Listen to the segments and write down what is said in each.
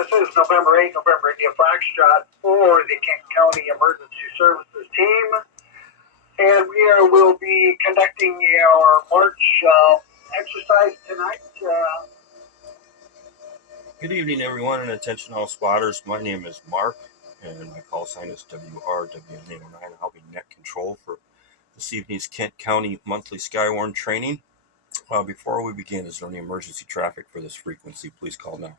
This is November 8th, November India Foxtrot for the Kent County Emergency Services team. And will be conducting our March exercise tonight. Good evening, everyone, and attention all spotters. My name is Mark, and my call sign is WRWN809. I'll be net control for this evening's Kent County monthly Skywarn training. Before we begin, is there any emergency traffic for this frequency? Please call now.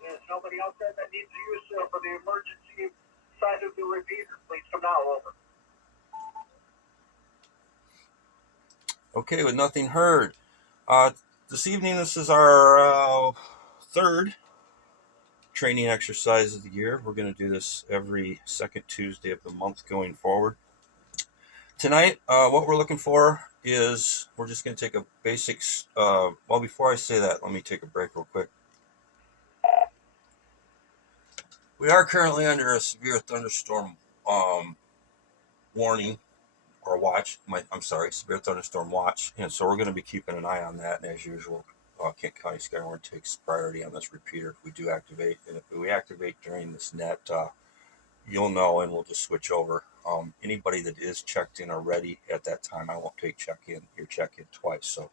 There's nobody out there that needs use for the emergency side of the repeater. Please come now, over. Okay, with nothing heard. This evening, this is our third training exercise of the year. We're going to do this every second Tuesday of the month going forward. Tonight, what we're looking for is we're just going to take a basics. Well, before I say that, let me take a break real quick. We are currently under a severe thunderstorm warning or watch. Severe thunderstorm watch. And so we're going to be keeping an eye on that. And as usual, Kent County Skywarn takes priority on this repeater if we do activate. And if we activate during this net, you'll know, and we'll just switch over. Anybody that is checked in already at that time, I won't take check-in. You're checked in twice. So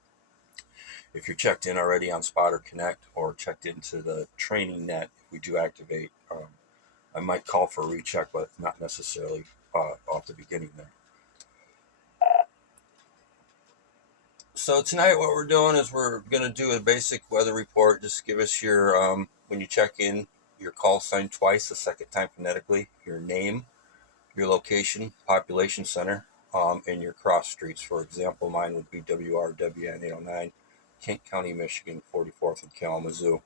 if you're checked in already on Spotter Connect or checked into the training net, if we do activate, I might call for a recheck, but not necessarily off the beginning there. So tonight what we're doing is we're going to do a basic weather report. Just give us your, when you check in, your call sign twice, the second time phonetically, your name, your location, population center, and your cross streets. For example, mine would be WRWN809, Kent County, Michigan, 44th and Kalamazoo.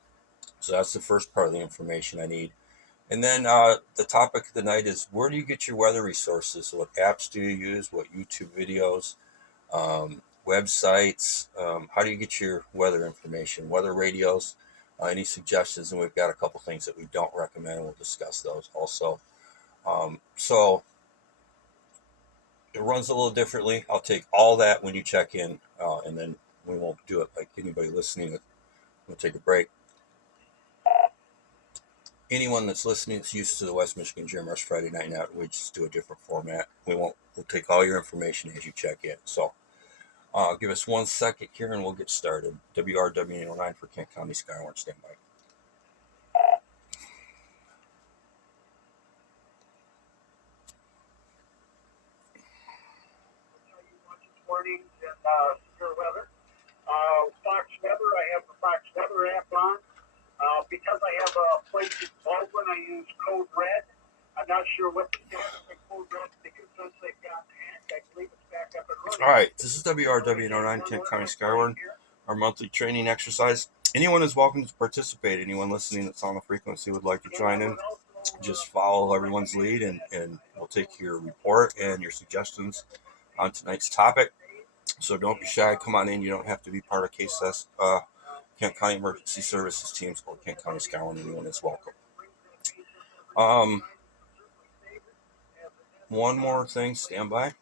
So that's the first part of the information I need. And then the topic of the night is, where do you get your weather resources? What apps do you use? What YouTube videos? Websites? How do you get your weather information? Weather radios? Any suggestions? And we've got a couple things that we don't recommend. We'll discuss those also. So it runs a little differently. I'll take all that when you check in, and then we won't do it like anybody listening. We'll take a break. Anyone that's listening that's used to the West Michigan Gym Rush Friday Night Net, we just do a different format. We'll take all your information as you check in. So give us 1 second here and we'll get started. WRW809 for Kent County Skywarn, stand by. Warnings and severe weather. Fox Weather, I have the Fox Weather app on. Because I have a place in Baldwin, I use code red. I'm not sure what the status of code red because since they've got hacked, I believe it's back up and running. All right, this is WRW809 Kent County Skywarn, our monthly training exercise. Anyone is welcome to participate. Anyone listening that's on the frequency would like to join in, just follow everyone's lead and we'll take your report and your suggestions on tonight's topic. So don't be shy. Come on in. You don't have to be part of KSS. Kent County Emergency Services teams or Kent County Skywarn. Anyone is welcome. One more thing. Stand by.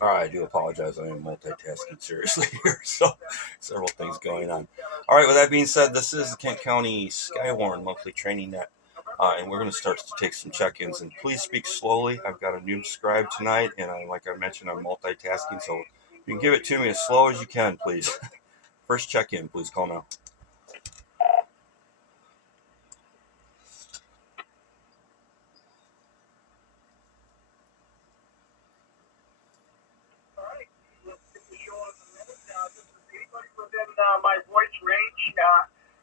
All right, I do apologize. I am multitasking seriously here, so several things going on. All right, with that being said, this is the Kent County Skywarn monthly training net, and we're going to start to take some check-ins. And please speak slowly. I've got a new scribe tonight, and like I mentioned, I'm multitasking, so you can give it to me as slow as you can, please. First check-in, please call now. My voice range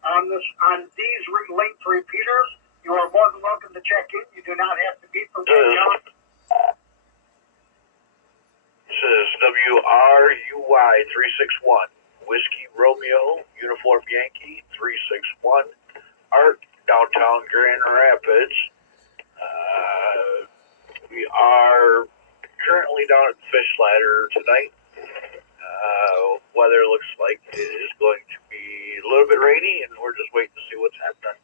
on these linked repeaters. You are more than welcome to check in. You do not have to be from Kent. This is WRUY 361, Whiskey Romeo, Uniform Yankee 361, Art, downtown Grand Rapids. We are currently down at the Fish Ladder tonight. Weather looks like it is going to be a little bit rainy, and we're just waiting to see what's happening.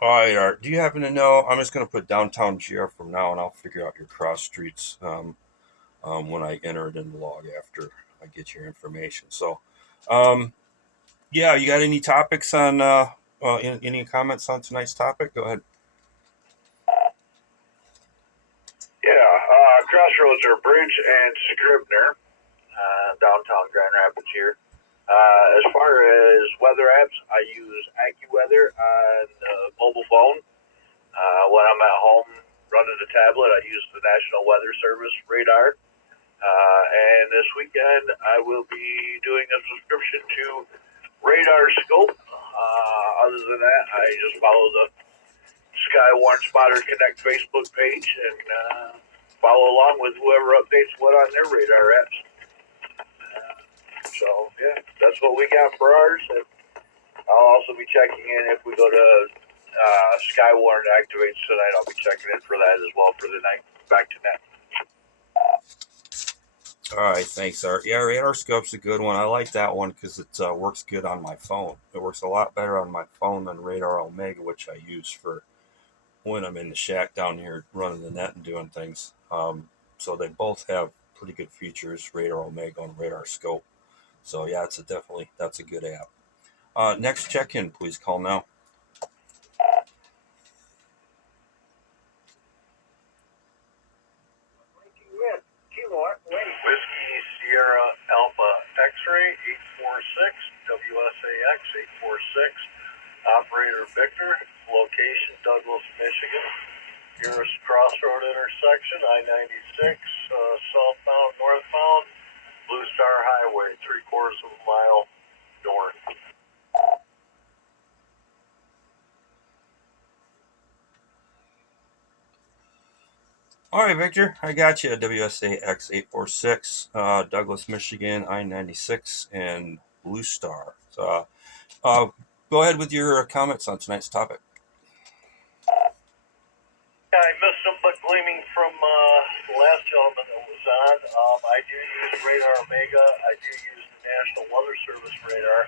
All right, Art. Do you happen to know? I'm just going to put downtown GR from now, and I'll figure out your cross streets when I enter it in the log after I get your information. So, um, yeah, you got any topics on? Any comments on tonight's topic? Go ahead. Yeah, Crossroads are Bridge and Scribner, downtown Grand Rapids here. As far as weather apps, I use AccuWeather on mobile phone. When I'm at home running the tablet, I use the National Weather Service radar. And this weekend, I will be doing a subscription to Radar Scope. Other than that, I just follow the Skywarn Spotter Connect Facebook page and follow along with whoever updates what on their radar apps. So, yeah, that's what we got for ours. And I'll also be checking in if we go to Skywarn activates tonight. I'll be checking in for that as well for the night. Back to net. All right, thanks, Art. Yeah, Radar Scope's a good one. I like that one because it works good on my phone. It works a lot better on my phone than Radar Omega, which I use for when I'm in the shack down here running the net and doing things. So they both have pretty good features, Radar Omega and Radar Scope. So yeah, that's a good app. Next check-in, please call now. Breaking with Kilo Wait. Whiskey Sierra Alpha X-Ray 846, WSAX 846, Operator Victor, location Douglas, Michigan. Nearest crossroad intersection, I-96, southbound, northbound, Blue Star Highway, 3/4 of a mile north. All right, Victor, I got you. WSAX 846, Douglas, Michigan, I-96, and Blue Star. So, go ahead with your comments on tonight's topic. I missed some but gleaming from the last gentleman that was on. I do use Radar Omega. I do use the National Weather Service radar.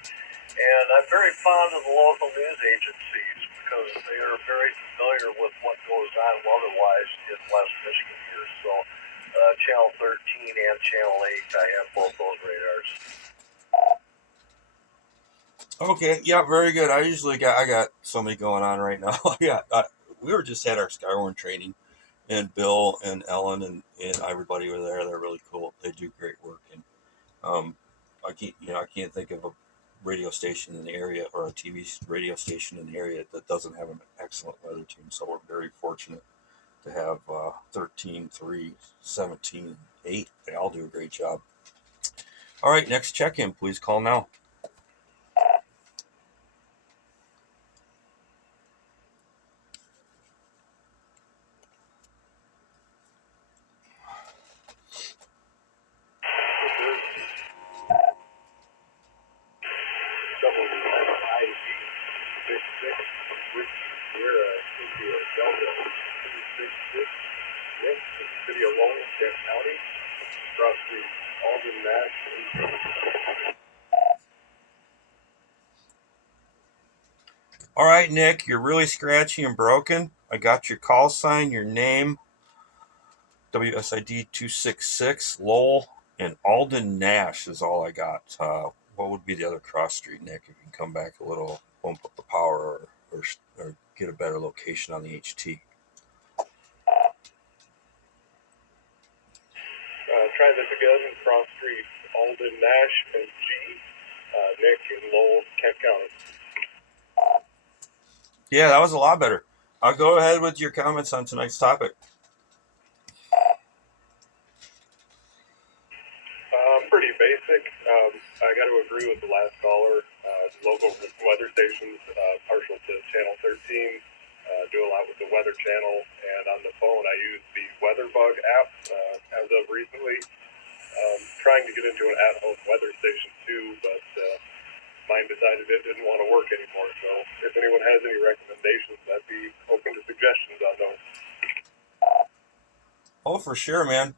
And I'm very fond of the local news agencies because they are very familiar with what goes on weather-wise in West Michigan here. So Channel 13 and Channel 8, I have both those radars. Okay, yeah, very good. I got somebody going on right now. Yeah, we were just had our Skywarn training, and Bill and Ellen and everybody were there. They're really cool. They do great work, and I can't think of a radio station in the area or a TV radio station in the area that doesn't have an excellent weather team. So we're very fortunate to have 13, 3, 17, 8. They all do a great job. All right, next check-in, please call now. City of Lowell, Kent County, across the Alden Nash. All right, Nick, you're really scratchy and broken. I got your call sign, your name, WSID 266, Lowell, and Alden Nash is all I got. What would be the other cross street, Nick? If you can come back a little, bump up the power, or get a better location on the HT. Try this again, cross street Alden Nash and G. Nick in Lowell, Kent County. Yeah, that was a lot better. I'll go ahead with your comments on tonight's topic. Pretty basic. I got to agree with the last caller. Local weather stations, partial to Channel 13, do a lot with the Weather Channel. And on the phone, I use the WeatherBug app as of recently. Trying to get into an at-home weather station too, but mine decided it didn't want to work anymore. So if anyone has any recommendations, I'd be open to suggestions on those. Oh, for sure, man.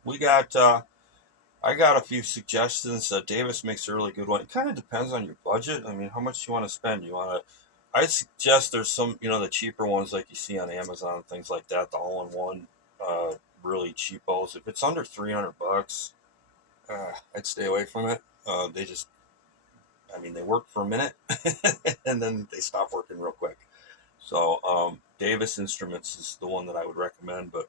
I got a few suggestions. Davis makes a really good one. It kind of depends on your budget. I mean, how much you want to spend. You want to I suggest there's some, the cheaper ones like you see on Amazon, things like that, the all-in-one, really cheapos. If it's under $300, I'd stay away from it. They just, I mean, they work for a minute and then they stop working real quick. So Davis Instruments is the one that I would recommend, but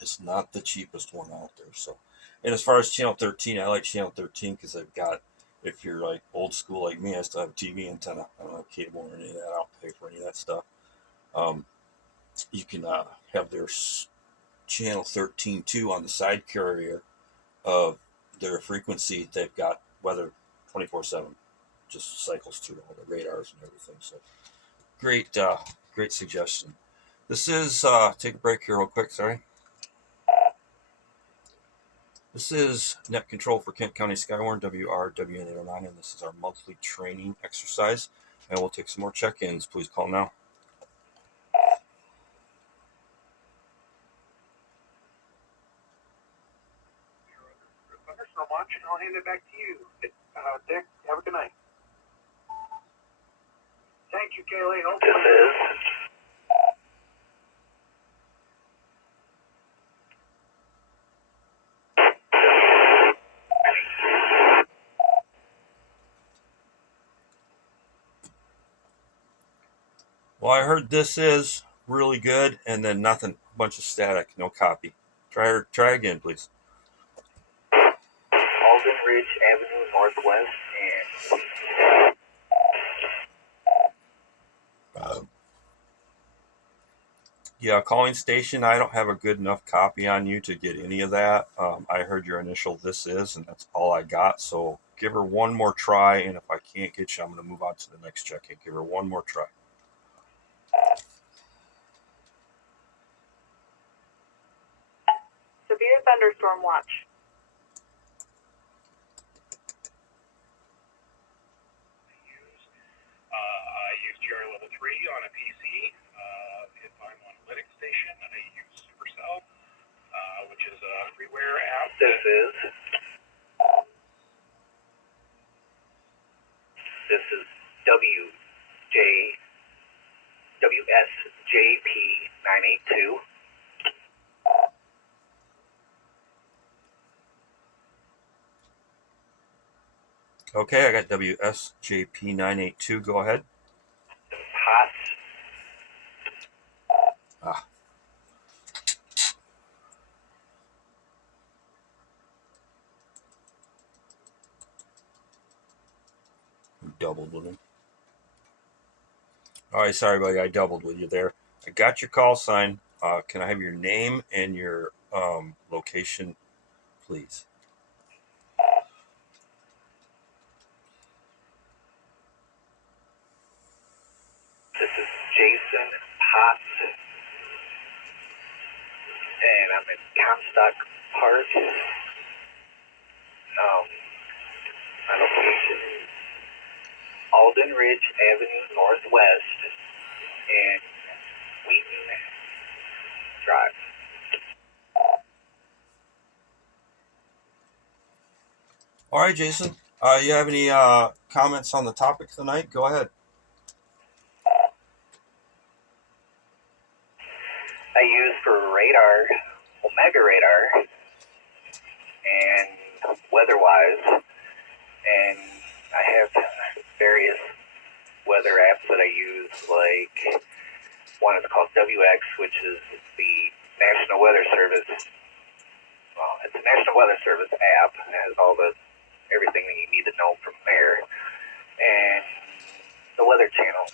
it's not the cheapest one out there. So, and as far as Channel 13, I like Channel 13 because I've got, if you're like old school like me, I still have a TV antenna. I don't have cable or any of that. I don't pay for any of that stuff. Um, you can have their Channel 13 too on the side carrier of their frequency. They've got weather 24/7, just cycles through all the radars and everything. So great, great suggestion. This is take a break here real quick. Sorry. This is Net Control for Kent County Skywarn, WRWN809, and this is our monthly training exercise. And we'll take some more check-ins. Please call now. Thanks so much, and I'll hand it back to you. Dick, have a good night. Thank you, Kaylee. This is. Well, I heard this is really good, and then nothing, a bunch of static, no copy. Try again, please. Alden Ridge Avenue Northwest and Yeah, calling station. I don't have a good enough copy on you to get any of that. I heard your initial "this is," and that's all I got. So give her one more try, and if I can't get you, I'm going to move on to the next check-in. Give her one more try. Severe thunderstorm watch. I use GR Level 3 on a PC. If I'm on a Linux station, I use Supercell, which is a freeware app. this is WSJP 982. Okay, I got WSJP982. Go ahead. Haas. Ah. Doubled with him. All right, sorry, buddy. I doubled with you there. I got your call sign. Can I have your name and your location, please? This is Jason Haas. And I'm in Comstock Park. My location is Alden Ridge Avenue Northwest and Wheaton Drive. All right, Jason. You have any comments on the topic tonight? Go ahead. I use for radar, Omega Radar, and weather-wise, and I have various weather apps that I use, like one is called WX, which is the National Weather Service. Well, it's a National Weather Service app. It has everything that you need to know from there, and the Weather Channel.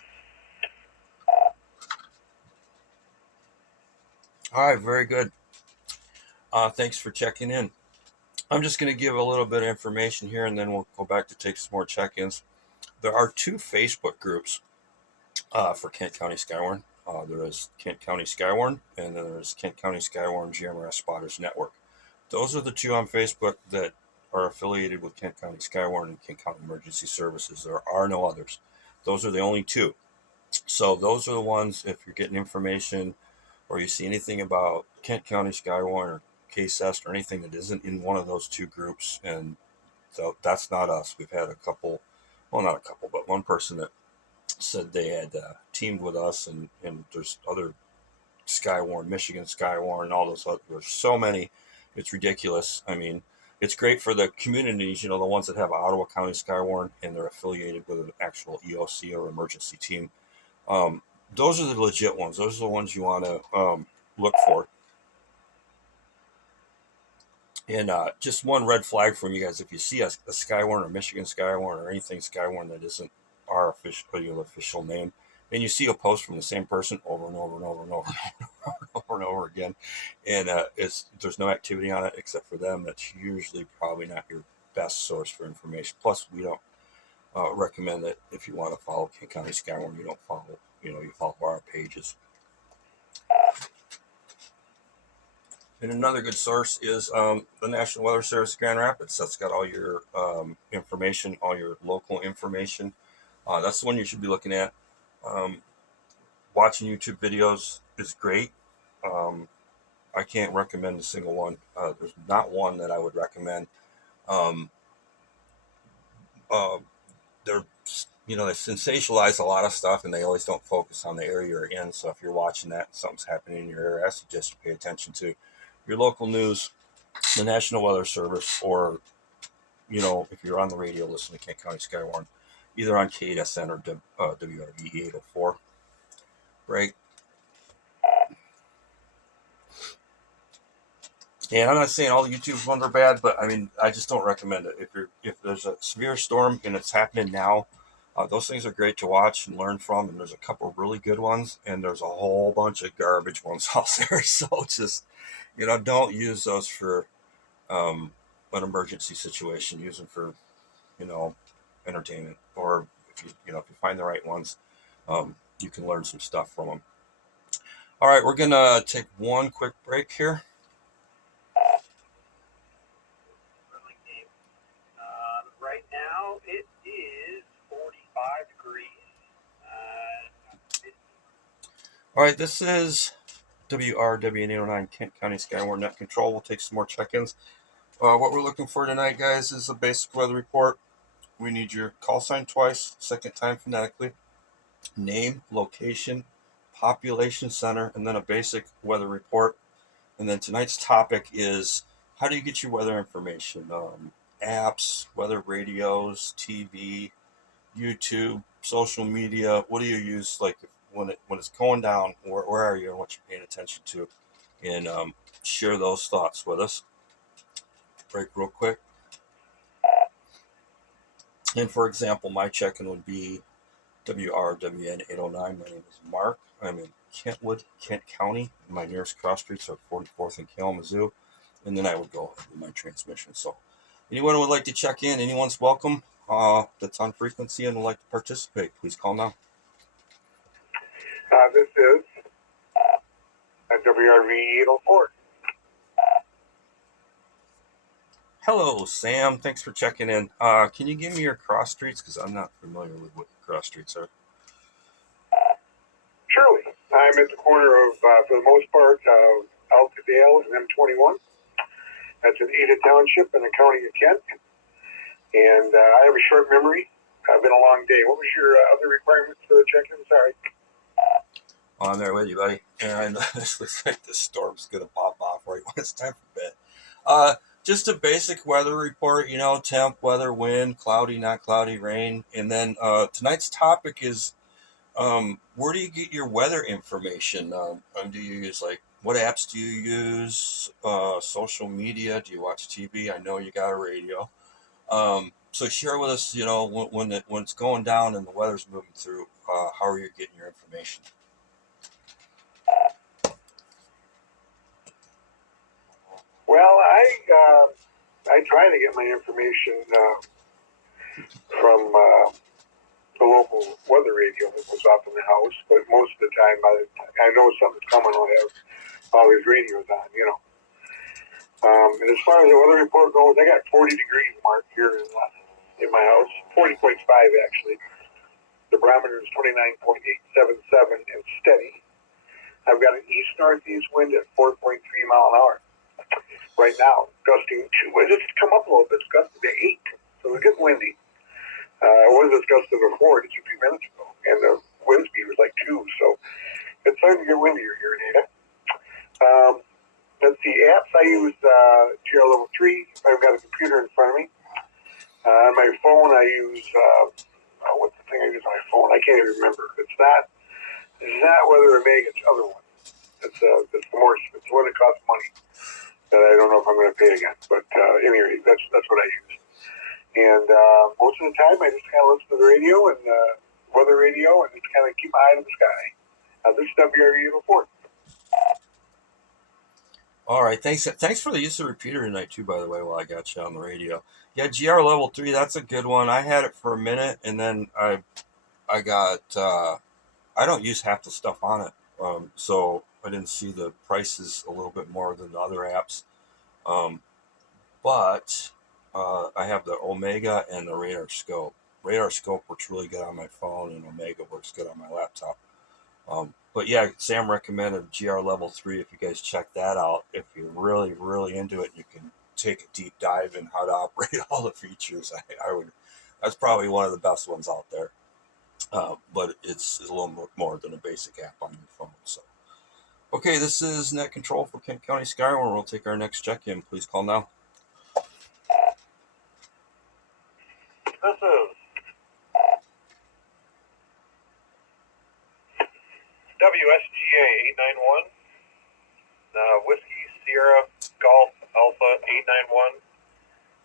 All right, very good. Thanks for checking in. I'm just going to give a little bit of information here, and then we'll go back to take some more check-ins. There are two Facebook groups for Kent County Skywarn. There is Kent County Skywarn, and then there's Kent County Skywarn GMRS Spotters Network. Those are the two on Facebook that are affiliated with Kent County Skywarn and Kent County Emergency Services. There are no others. Those are the only two. So those are the ones, if you're getting information or you see anything about Kent County Skywarn or KSEST or anything that isn't in one of those two groups, and so that's not us. We've had a couple, well, not a couple, but one person that said they had teamed with us, and there's other Skywarn, Michigan Skywarn, and all those other. There's so many, it's ridiculous. I mean, it's great for the communities, the ones that have Ottawa County Skywarn and they're affiliated with an actual EOC or emergency team. Those are the legit ones. Those are the ones you want to look for. And just one red flag from you guys: if you see a Skywarn or Michigan Skywarn or anything Skywarn that isn't our official name, and you see a post from the same person over and over and over and over and over and over again, and there's no activity on it except for them, that's usually probably not your best source for information. Plus, we don't recommend that if you want to follow Kent County Skywarn, you don't follow, you follow our pages. And another good source is the National Weather Service Grand Rapids. That's got all your information, all your local information. That's the one you should be looking at. Watching YouTube videos is great. I can't recommend a single one. There's not one that I would recommend. They're, they sensationalize a lot of stuff, and they always don't focus on the area you're in. So if you're watching that and something's happening in your area, I suggest you pay attention to your local news, the National Weather Service, or, if you're on the radio, listen to Kent County Skywarn, either on KSN or WRV 804. Right? And I'm not saying all the YouTube ones are bad, but I mean, I just don't recommend it. If there's a severe storm and it's happening now, those things are great to watch and learn from. And there's a couple of really good ones, and there's a whole bunch of garbage ones out there. So just, don't use those for an emergency situation. Use them for, entertainment, or if you find the right ones, you can learn some stuff from them. All right, we're gonna take one quick break here. Right now it is 45 degrees. All right, this is WRW 809 Kent County Skywarn Net Control. We'll take some more check-ins. What we're looking for tonight, guys, is a basic weather report. We need your call sign twice, second time phonetically, name, location, population center, and then a basic weather report. And then tonight's topic is, how do you get your weather information? Apps, weather radios, TV, YouTube, social media. What do you use? Like when it's going down, where are you and what you're paying attention to? And share those thoughts with us. Break real quick. And for example, my check-in would be WRWN 809. My name is Mark. I'm in Kentwood, Kent County. My nearest cross streets are 44th and Kalamazoo. And then I would go with my transmission. So anyone who would like to check in, anyone's welcome that's on frequency and would like to participate. Please call now. This is WRV 804. Hello, Sam. Thanks for checking in. Can you give me your cross streets? Because I'm not familiar with what cross streets are. Surely. I'm at the corner of, for the most part, Altadale and M21. That's in Ada Township in the county of Kent. And I have a short memory. It's been a long day. What was your other requirements for the check-in? Sorry. I'm there with you, buddy. And this looks like the storm's going to pop off right when it's time for bed. Just a basic weather report, temp, weather, wind, cloudy, not cloudy, rain. And then tonight's topic is, where do you get your weather information? Do you use, what apps do you use? Social media? Do you watch TV? I know you got a radio. So share with us, when it's going down and the weather's moving through, how are you getting your information? Well, I try to get my information from the local weather radio that was off in the house, but most of the time I know something's coming. I'll have all these radios on, And as far as the weather report goes, I got 40 degrees mark here in my house, 40.5 actually. The barometer is 29.877 and steady. I've got an east-northeast wind at 4.3 mile an hour. Right now, gusting to, it's come up a little bit, it's gusted to 8, so it's getting windy. It was this gusted before, just a few minutes ago, and the I've got a computer in front of me. On my phone, I use what's the thing I use on my phone? I can't even remember. It's not Weather Omega. It's the other one. It's one that costs money that I don't know if I'm going to pay again. But anyway, that's what I use. And most of the time, I just kind of listen to the radio and weather radio, and just kind of keep my eye on the sky. This is WRE report. All right, thanks for the use of the repeater tonight too. By the way, while I got you on the radio, yeah, GR level 3, that's a good one. I had it for a minute, and then I got I don't use half the stuff on it, so I didn't see the prices a little bit more than the other apps. But I have the Omega and the Radar Scope. Radar Scope works really good on my phone, and Omega works good on my laptop. But yeah, Sam recommended GR Level 3. If you guys check that out, if you're really, really into it, you can take a deep dive in how to operate all the features. I would. That's probably one of the best ones out there. But it's a little more than a basic app on your phone. So, okay, this is Net Control for Kent County Skywarn. We'll take our next check-in. Please call now. This is WSGA 891, Whiskey Sierra Golf Alpha 891,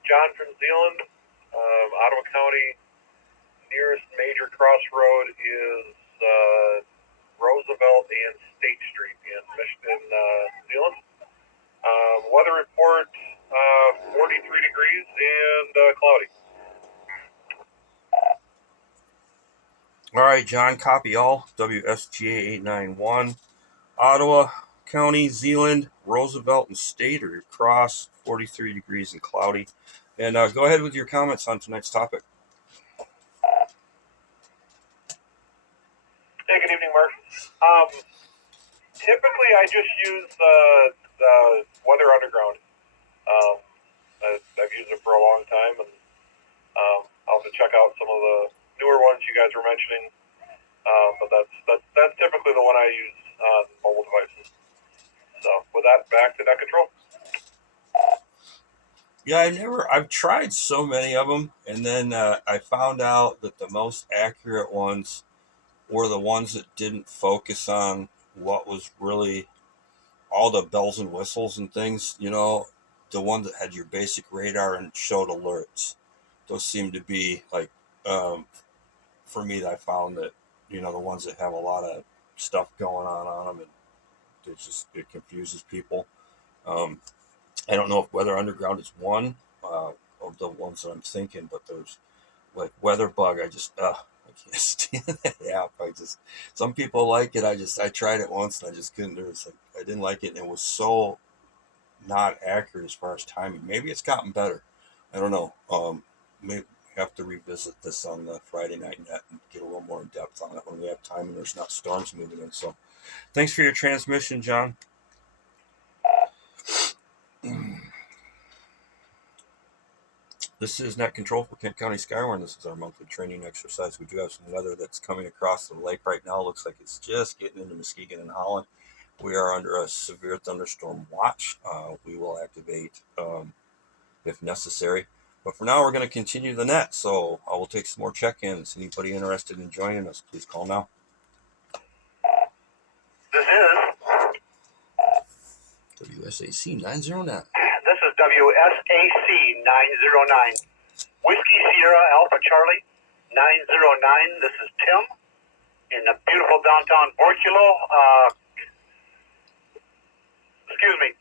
John from Zealand, Ottawa County. Nearest major crossroad is Roosevelt and State Street in Mission, Zealand. Weather report 43 degrees and cloudy. All right, John, copy all. WSGA 891. Ottawa County, Zealand, Roosevelt, and State are across 43 degrees and cloudy. And go ahead with your comments on tonight's topic. Hey, good evening, Mark. Typically, I just use the Weather Underground. I've used it for a long time, and I'll have to check out some of the newer ones you guys were mentioning. But that's typically the one I use on mobile devices. So with that, back to Net Control. Yeah, I've tried so many of them, and then I found out that the most accurate ones were the ones that didn't focus on what was really all the bells and whistles and things, the one that had your basic radar and showed alerts. Those seem to be like, for me, I found that, the ones that have a lot of stuff going on them, and it confuses people. I don't know if Weather Underground is one of the ones that I'm thinking, but there's like WeatherBug. I can't stand that app. Some people like it. I tried it once and I just couldn't do it. I didn't like it, and it was so not accurate as far as timing. Maybe it's gotten better. I don't know. Maybe have to revisit this on the Friday Night Net and get a little more in depth on it when we have time and there's not storms moving in. So, thanks for your transmission, John. This is Net Control for Kent County Skywarn. This is our monthly training exercise. We do have some weather that's coming across the lake right now. Looks like it's just getting into Muskegon and Holland. We are under a severe thunderstorm watch. We will activate if necessary. But for now, we're going to continue the net. So I will take some more check-ins. Anybody interested in joining us, please call now. This is WSAC 909. This is WSAC 909. Whiskey Sierra Alpha Charlie 909. This is Tim in the beautiful downtown Borculo. Excuse me.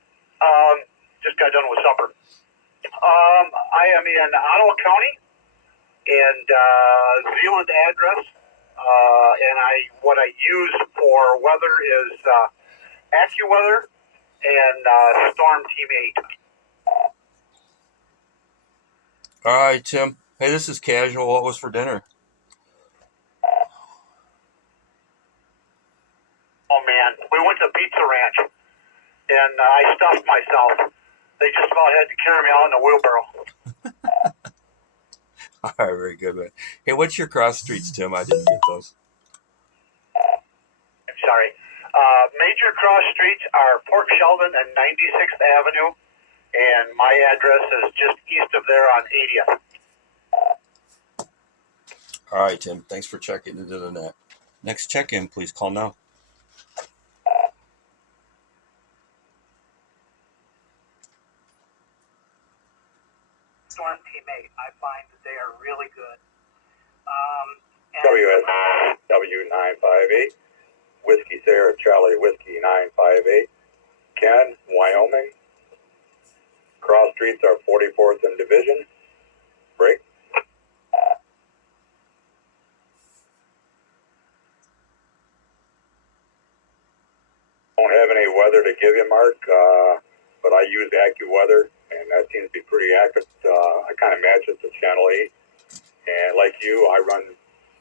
Just got done with supper. I am in Ottawa County and Zealand address. And what I use for weather is AccuWeather and Storm Team 8. All right, Tim. Hey, this is Casual. What was for dinner? Oh, man. We went to Pizza Ranch, and I stuffed myself. They just about had to carry me out in a wheelbarrow. All right, very good, man. Hey, what's your cross streets, Tim? I didn't get those. I'm sorry. Major cross streets are Port Sheldon and 96th Avenue, and my address is just east of there on 80th. All right, Tim. Thanks for checking into the net. Next check-in, please call now. Storm teammate. I find that they are really good. WSW958, Whiskey Sarah Charlie Whiskey 958, Ken, Wyoming. Cross streets are 44th and Division. Break. Don't have any weather to give you, Mark, but I use AccuWeather, and that seems to be pretty accurate. I kind of match it to Channel 8, and like you,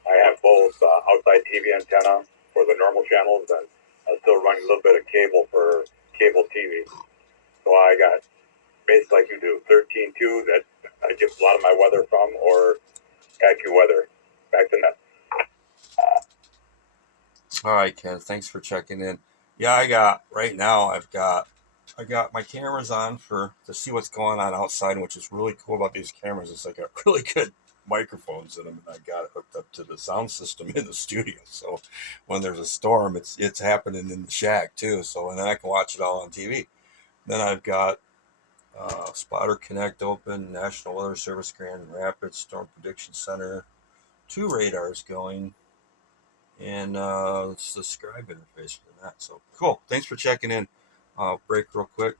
I have both outside TV antenna for the normal channels, and I still run a little bit of cable for cable TV. So I got, basically like you do, 13.2 that I get a lot of my weather from, or AccuWeather. Back to net. All right, Ken. Thanks for checking in. Yeah, I got my cameras on to see what's going on outside, which is really cool about these cameras. It's like a really good microphones in them, and I got it hooked up to the sound system in the studio. So when there's a storm, it's happening in the shack too. So and then I can watch it all on TV. Then I've got Spotter Connect open, National Weather Service Grand Rapids Storm Prediction Center, 2 radars going, and it's the scribe interface for that. So cool. Thanks for checking in. Break real quick.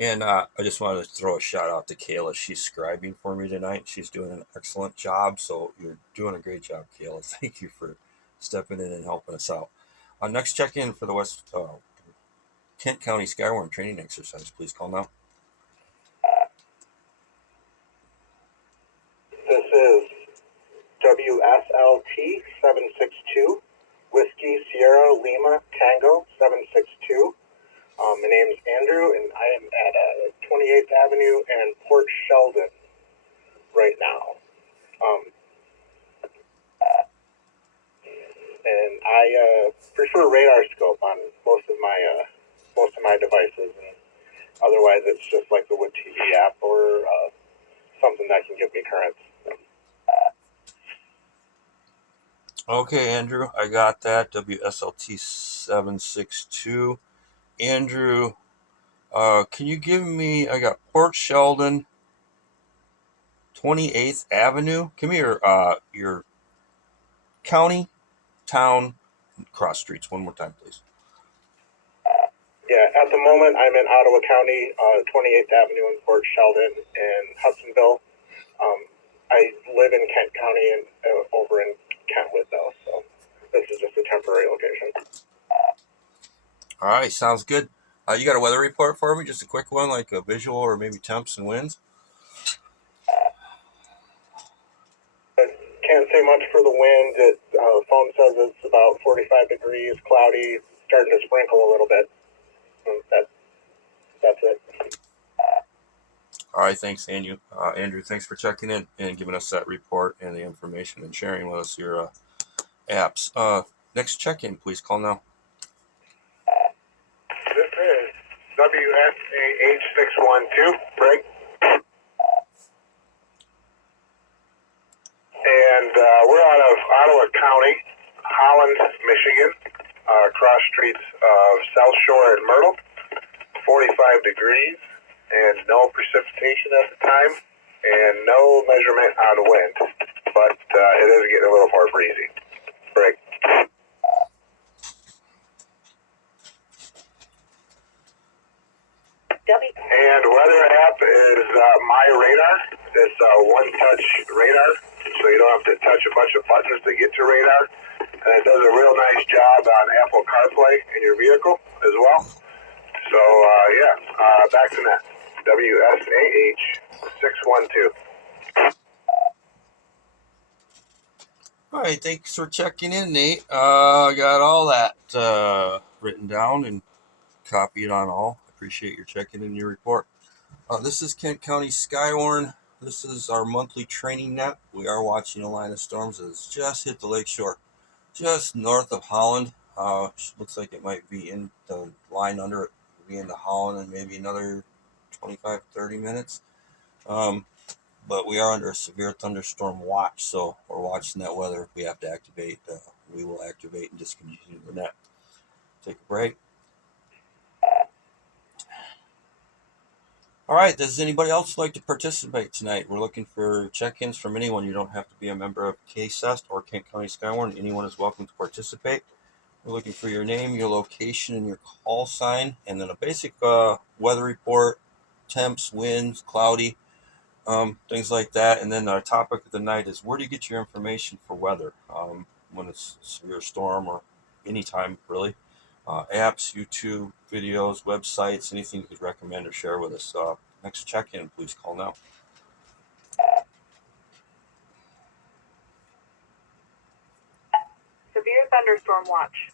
And I just wanted to throw a shout out to Kayla. She's scribing for me tonight. She's doing an excellent job. So you're doing a great job, Kayla. Thank you for stepping in and helping us out. Next check-in for the Kent County Skywarn training exercise. Please call now. This is WSLT 762, Whiskey Sierra Lima Tango 762. My name is Andrew, and I am at 28th Avenue and Port Sheldon right now. And I prefer radar scope on most of my devices, and otherwise it's just like the Wood TV app or something that can give me currents. Okay, Andrew, I got that. WSLT 762. Andrew, can you give me? I got Port Sheldon, 28th Avenue. Give me your county, town, cross streets one more time, please. Yeah, at the moment I'm in Ottawa County, 28th Avenue in Port Sheldon and Hudsonville. I live in Kent County and over in Kentwood though, so this is just a temporary location. All right, sounds good. You got a weather report for me? Just a quick one, like a visual or maybe temps and winds? Can't say much for the wind. Phone says it's about 45 degrees, cloudy, starting to sprinkle a little bit. That's it. All right, thanks, Andrew. Andrew, thanks for checking in and giving us that report and the information and sharing with us your apps. Next check-in, please call now. This is WSAH612, Greg. And we're out of Ottawa County, Holland, Michigan, cross streets of South Shore and Myrtle, 45 degrees, and no precipitation at the time, and no measurement on wind, but it is getting a little more breezy. Greg. And weather app is My Radar. It's a one-touch radar, so you don't have to touch a bunch of buttons to get to radar. And it does a real nice job on Apple CarPlay in your vehicle as well. So, back to that. WSAH 612. All right, thanks for checking in, Nate. I got all that written down and copied on all. Appreciate your checking in your report. This is Kent County Skywarn. This is our monthly training net. We are watching a line of storms that has just hit the lakeshore, just north of Holland. Looks like it might be in the line under it, be into Holland in maybe another 25, 30 minutes. But we are under a severe thunderstorm watch, so we're watching that weather. If we have to activate, we will activate and discontinue the net. Take a break. All right, does anybody else like to participate tonight? We're looking for check-ins from anyone. You don't have to be a member of KSEST or Kent County Skywarn. Anyone is welcome to participate. We're looking for your name, your location, and your call sign, and then a basic weather report, temps, winds, cloudy, things like that. And then our topic of the night is, where do you get your information for weather when it's a severe storm or anytime, really? Apps, YouTube, videos, websites, anything you could recommend or share with us. Next check-in, please call now. Severe thunderstorm watch.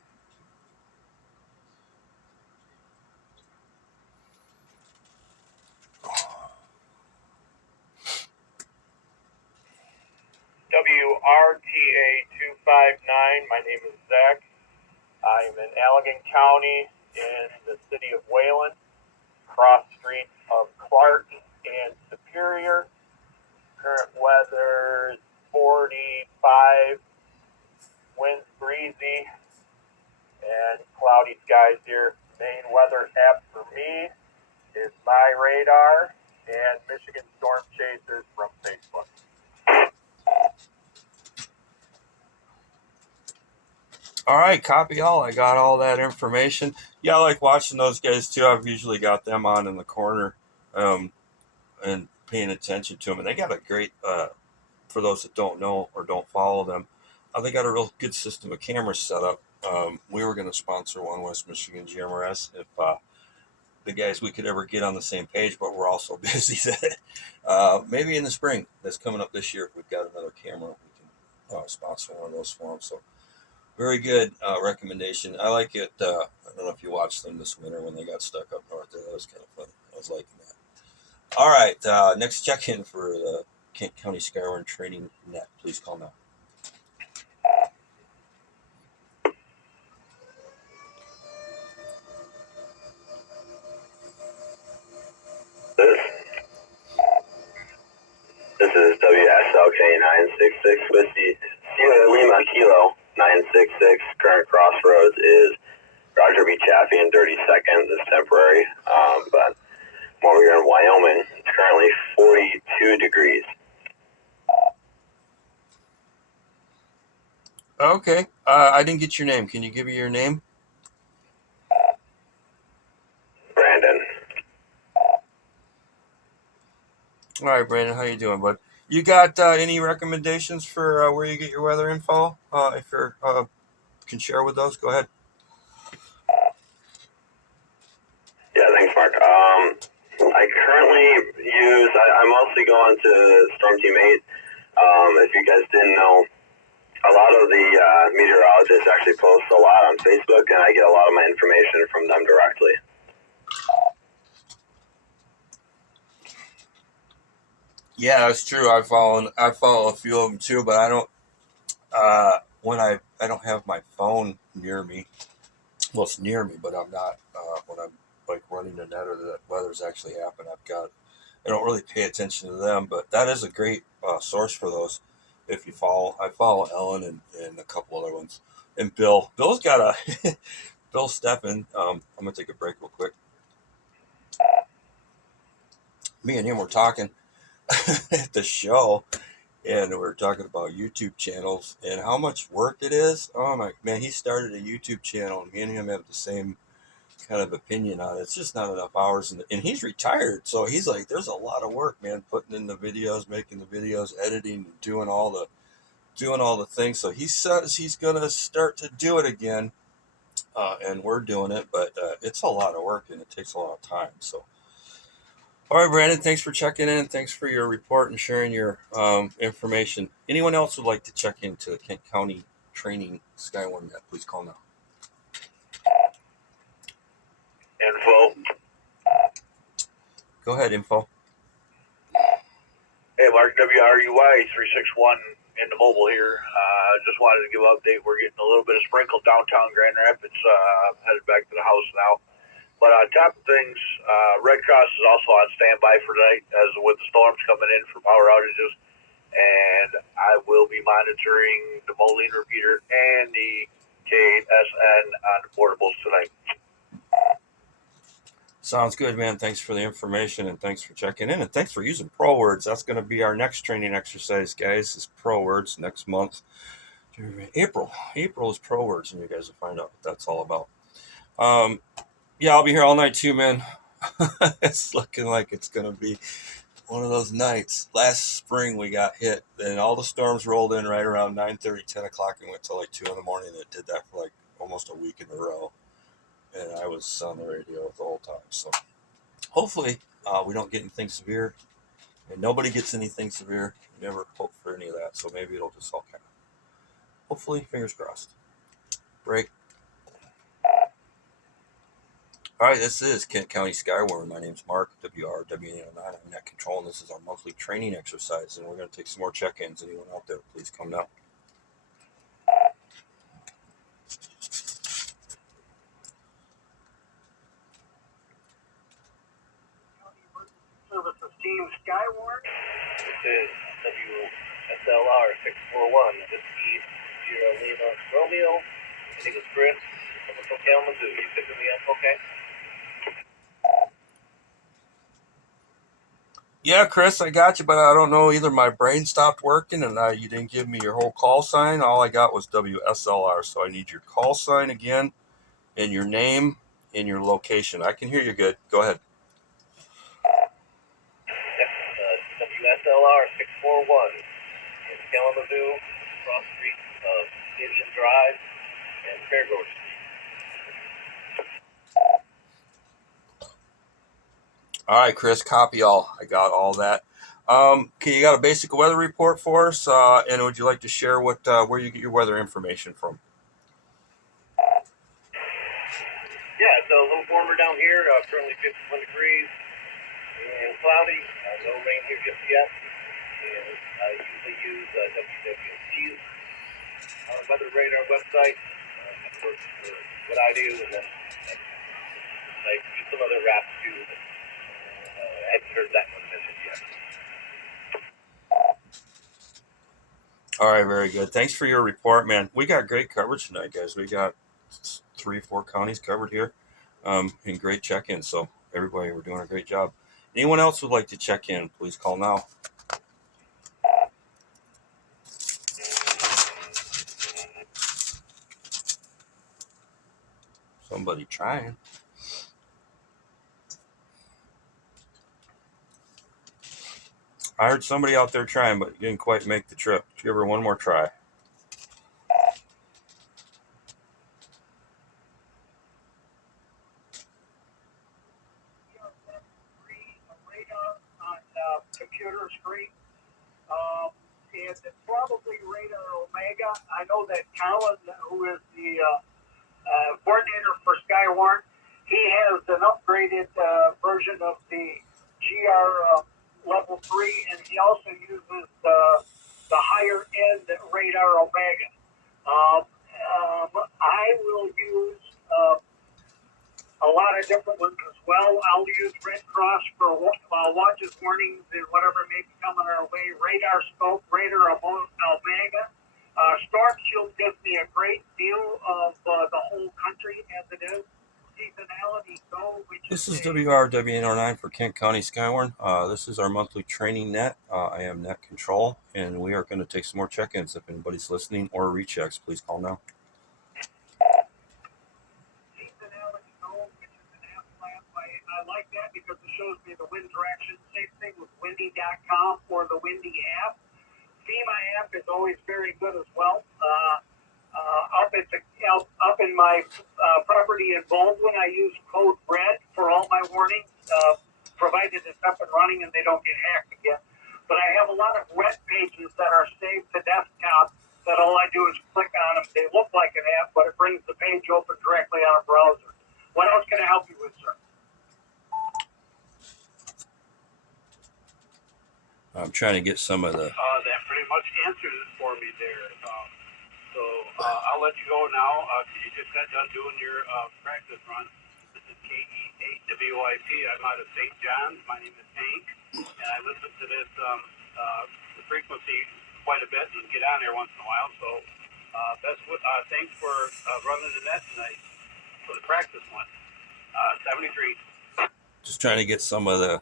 WRTA 259. My name is Zach. I'm in Allegan County in the city of Wayland, cross streets of Clark and Superior. Current weather is 45, winds breezy, and cloudy skies here. Main weather app for me is My Radar and Michigan Storm Chasers from Facebook. All right, copy all. I got all that information. Yeah, I like watching those guys too. I've usually got them on in the corner and paying attention to them. And they got a great, for those that don't know or don't follow them, they got a real good system of cameras set up. We were going to sponsor one, West Michigan GMRS, if the guys we could ever get on the same page, but we're also busy. Maybe in the spring that's coming up this year, if we've got another camera, we can sponsor one of those for them. So very good recommendation. I like it. I don't know if you watched them this winter when they got stuck up north there. That was kind of fun. I was liking that. All right, next check-in for the Kent County Skywarn Training Net. Please call now. This is WSLK 966 with the Sierra Lima Kilo 966. Current crossroads is Roger B. Chaffee in 32nd. This is temporary, but while we're in Wyoming, it's currently 42 degrees. Okay, I didn't get your name. Can you give me your name? Brandon. All right, Brandon, how you doing, bud? You got any recommendations for where you get your weather info? If you can share with those, go ahead. Yeah, thanks, Mark. I currently I mostly go on to Storm Team 8. If you guys didn't know, a lot of the meteorologists actually post a lot on Facebook, and I get a lot of my information from them directly. Yeah, that's true. I follow a few of them too, but I don't. When I don't have my phone near me. Well, it's near me, but I'm not when I'm like running the net or the weather's actually happened. I don't really pay attention to them, but that is a great source for those. If you follow, I follow Ellen and a couple other ones, and Bill. Bill's got a Bill Steffen. I'm gonna take a break real quick. Me and him were talking at the show, and we're talking about YouTube channels and how much work it is. Oh my man, he started a YouTube channel, and me and him have the same kind of opinion on it. It's just not enough hours, and he's retired, so he's like, there's a lot of work, man, putting in the videos, making the videos, editing, doing all the things. So he says he's gonna start to do it again, and we're doing it, but it's a lot of work and it takes a lot of time. So. All right, Brandon, thanks for checking in. Thanks for your report and sharing your information. Anyone else would like to check into the Kent County Training Skywarn Net, please call now. Info. Go ahead, info. Hey, Mark, WRUY 361 and the mobile here. Just wanted to give an update. We're getting a little bit of sprinkle downtown Grand Rapids. Headed back to the house now. But on top of things, Red Cross is also on standby for tonight, as with the storms coming in for power outages. And I will be monitoring the Moline repeater and the KSN on the portables tonight. Sounds good, man. Thanks for the information and thanks for checking in and thanks for using Pro Words. That's going to be our next training exercise, guys. Is Pro Words next month. April is Pro Words, and you guys will find out what that's all about. Yeah, I'll be here all night too, man. It's looking like it's going to be one of those nights. Last spring we got hit, and all the storms rolled in right around 9:30, 10 o'clock, and went till like 2 in the morning. It did that for like almost a week in a row. And I was on the radio the whole time. So hopefully we don't get anything severe. And nobody gets anything severe. We never hope for any of that. So maybe it'll just all kind of, hopefully, fingers crossed. Break. All right, this is Kent County Skywarn. My name's Mark, WRWN09. I'm Net Control, and this is our monthly training exercise. And we're going to take some more check-ins. Anyone out there, please come now. Services Team Skywarn. This is WSLR 641. This is Sierra Lima Romeo. I think it's Chris. From Kalamazoo. You picking me up okay? Yeah, Chris, I got you, but I don't know. Either my brain stopped working and you didn't give me your whole call sign. All I got was WSLR, so I need your call sign again and your name and your location. I can hear you good. Go ahead. WSLR 641 in Kalamazoo, cross street of Indian Drive and Fairground Street. All right, Chris, copy all. I got all that. Okay, you got a basic weather report for us, and would you like to share what where you get your weather information from? Yeah, it's a little warmer down here, currently 51 degrees and cloudy. No rain here just yet. And I usually use WWC's weather radar website for what I do, and then I use some other apps too. I haven't heard that one mentioned yet. All right, very good. Thanks for your report, man. We got great coverage tonight, guys. We got 3-4 counties covered here, and great check-in. So everybody, we're doing a great job. Anyone else would like to check in, please call now. Somebody trying. I heard somebody out there trying, but didn't quite make the trip. Give her one more try. Radar on computer screen. And it's probably Radar Omega. I know that Colin, who is the coordinator for Skywarn, he has an upgraded version of the GR level 3, and he also uses the higher end Radar Omega. I will use a lot of different ones as well. I'll use Red Cross for watches, warnings, and whatever may be coming our way. Radar Scope, Radar Omega. Storm Shield gives me a great view of the whole country as it is. Seasonality, though, This is WRWN09 for Kent County Skywarn. This is our monthly training net. I am Net Control, and we are going to take some more check-ins. If anybody's listening or rechecks, please call now. Seasonality zone, which is an app lab. I like that because it shows me the wind direction. Same thing with windy.com or the Windy app. FEMA app is always very good as well. Up in my property in Baldwin, I use code RED for all my warnings, provided it's up and running and they don't get hacked again. But I have a lot of web pages that are saved to desktop that all I do is click on them. They look like an app, but it brings the page open directly on a browser. What else can I help you with, sir? I'm trying to get some of the... That pretty much answers it for me. me there. So I'll let you go now. You just got done doing your practice run. This is KE8WIP. I'm out of St. John's. My name is Hank, and I listen to this the frequency quite a bit and get on there once in a while. So thanks for running the net tonight for the practice one. 73. Just trying to get some of the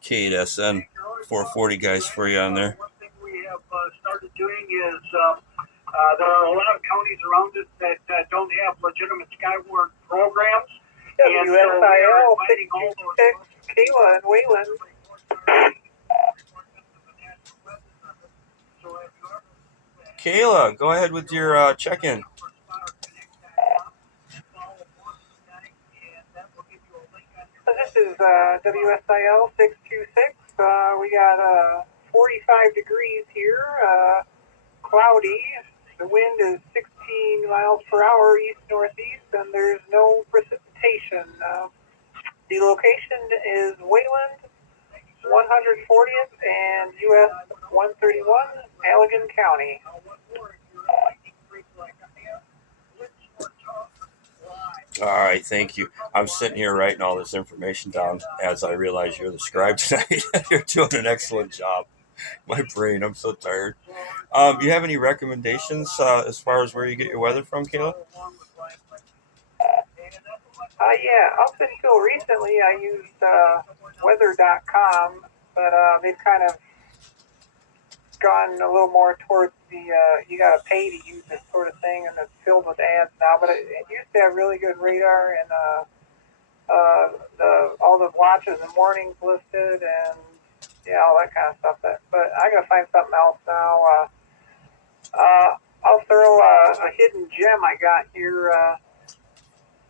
K8SN 440 guys for you on there. One thing we have started doing is there are a lot of counties around us that don't have legitimate Skywarn programs. And so we are inviting all those Kayla and Waylon. Kayla, go ahead with your check-in. So this is WSIL 626. We got 45 degrees here, cloudy. The wind is 16 miles per hour east-northeast, and there's no precipitation. The location is Wayland, 140th and US 131, Allegan County. All right, thank you. I'm sitting here writing all this information down as I realize you're the scribe tonight. You're doing an excellent job. My brain, I'm so tired. You have any recommendations as far as where you get your weather from, Kayla? Yeah, up until recently I used weather.com, but they've kind of gone a little more towards the you got to pay to use this sort of thing, and it's filled with ads now. But it used to have really good radar and all the watches and warnings listed, and yeah, all that kind of stuff. But I gotta find something else now. I'll throw a hidden gem I got here.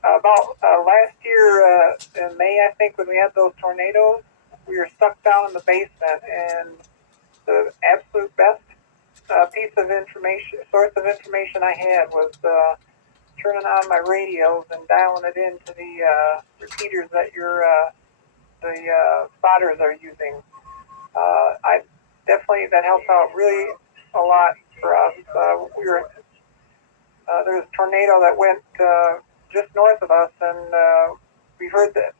About last year in May, I think, when we had those tornadoes, we were stuck down in the basement, and the absolute best source of information I had was turning on my radios and dialing it into the repeaters that the spotters are using. I definitely, that helped out really a lot for us. There was a tornado that went just north of us, and we heard that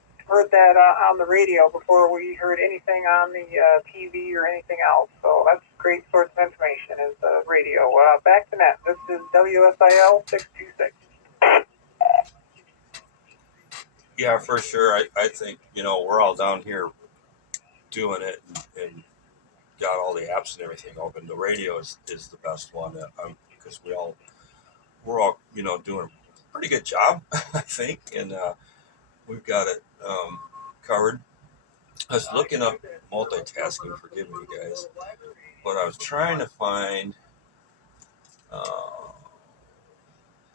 on the radio before we heard anything on the TV or anything else. So that's a great source of information, is the radio. Back to net. This is WSIL 626. Yeah, for sure. I think, we're all down here doing it and got all the apps and everything open. The radio is the best one because we're all doing a pretty good job, I think, and we've got it covered. I was looking up multitasking. Forgive me, guys, but I was trying to find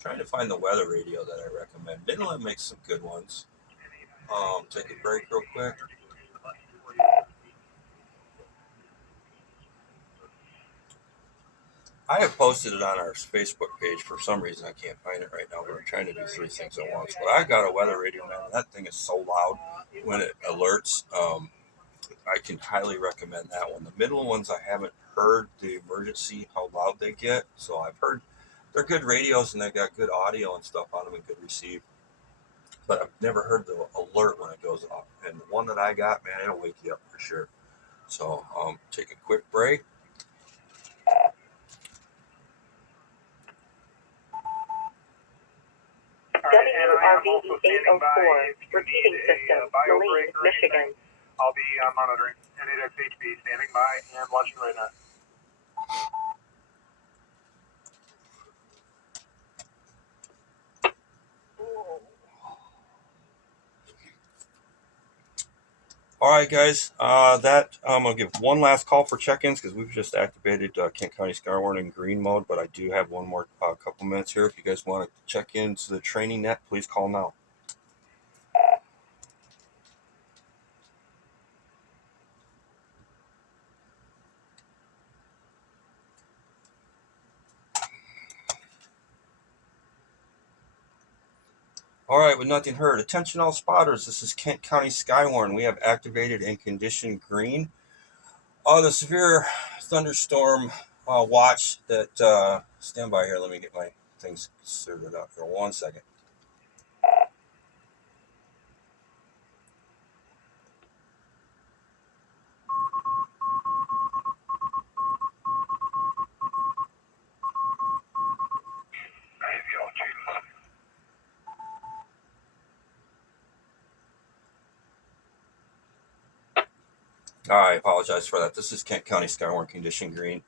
the weather radio that I recommend. Midland makes some good ones. Take a break real quick. I have posted it on our Facebook page. For some reason, I can't find it right now, but I'm trying to do three things at once. But I got a weather radio now, and that thing is so loud when it alerts. I can highly recommend that one. The middle ones, I haven't heard the emergency, how loud they get. So I've heard they're good radios, and they got good audio and stuff on them and good receive. But I've never heard the alert when it goes off. And the one that I got, man, it'll wake you up for sure. So take a quick break. WRVE 804, repeating system, Moline, Michigan. I'll be monitoring. NAXHB, standing by and watching right now. All right, guys. I'm gonna give one last call for check-ins because we've just activated Kent County Skywarn in green mode, but I do have one more couple minutes here. If you guys want to check into the training net, please call now. All right, with nothing heard, attention all spotters. This is Kent County Skywarn. We have activated and conditioned green. The severe thunderstorm watch that. Stand by here. Let me get my things sorted out here. 1 second. I apologize for that. This is Kent County Skywarn Condition Green.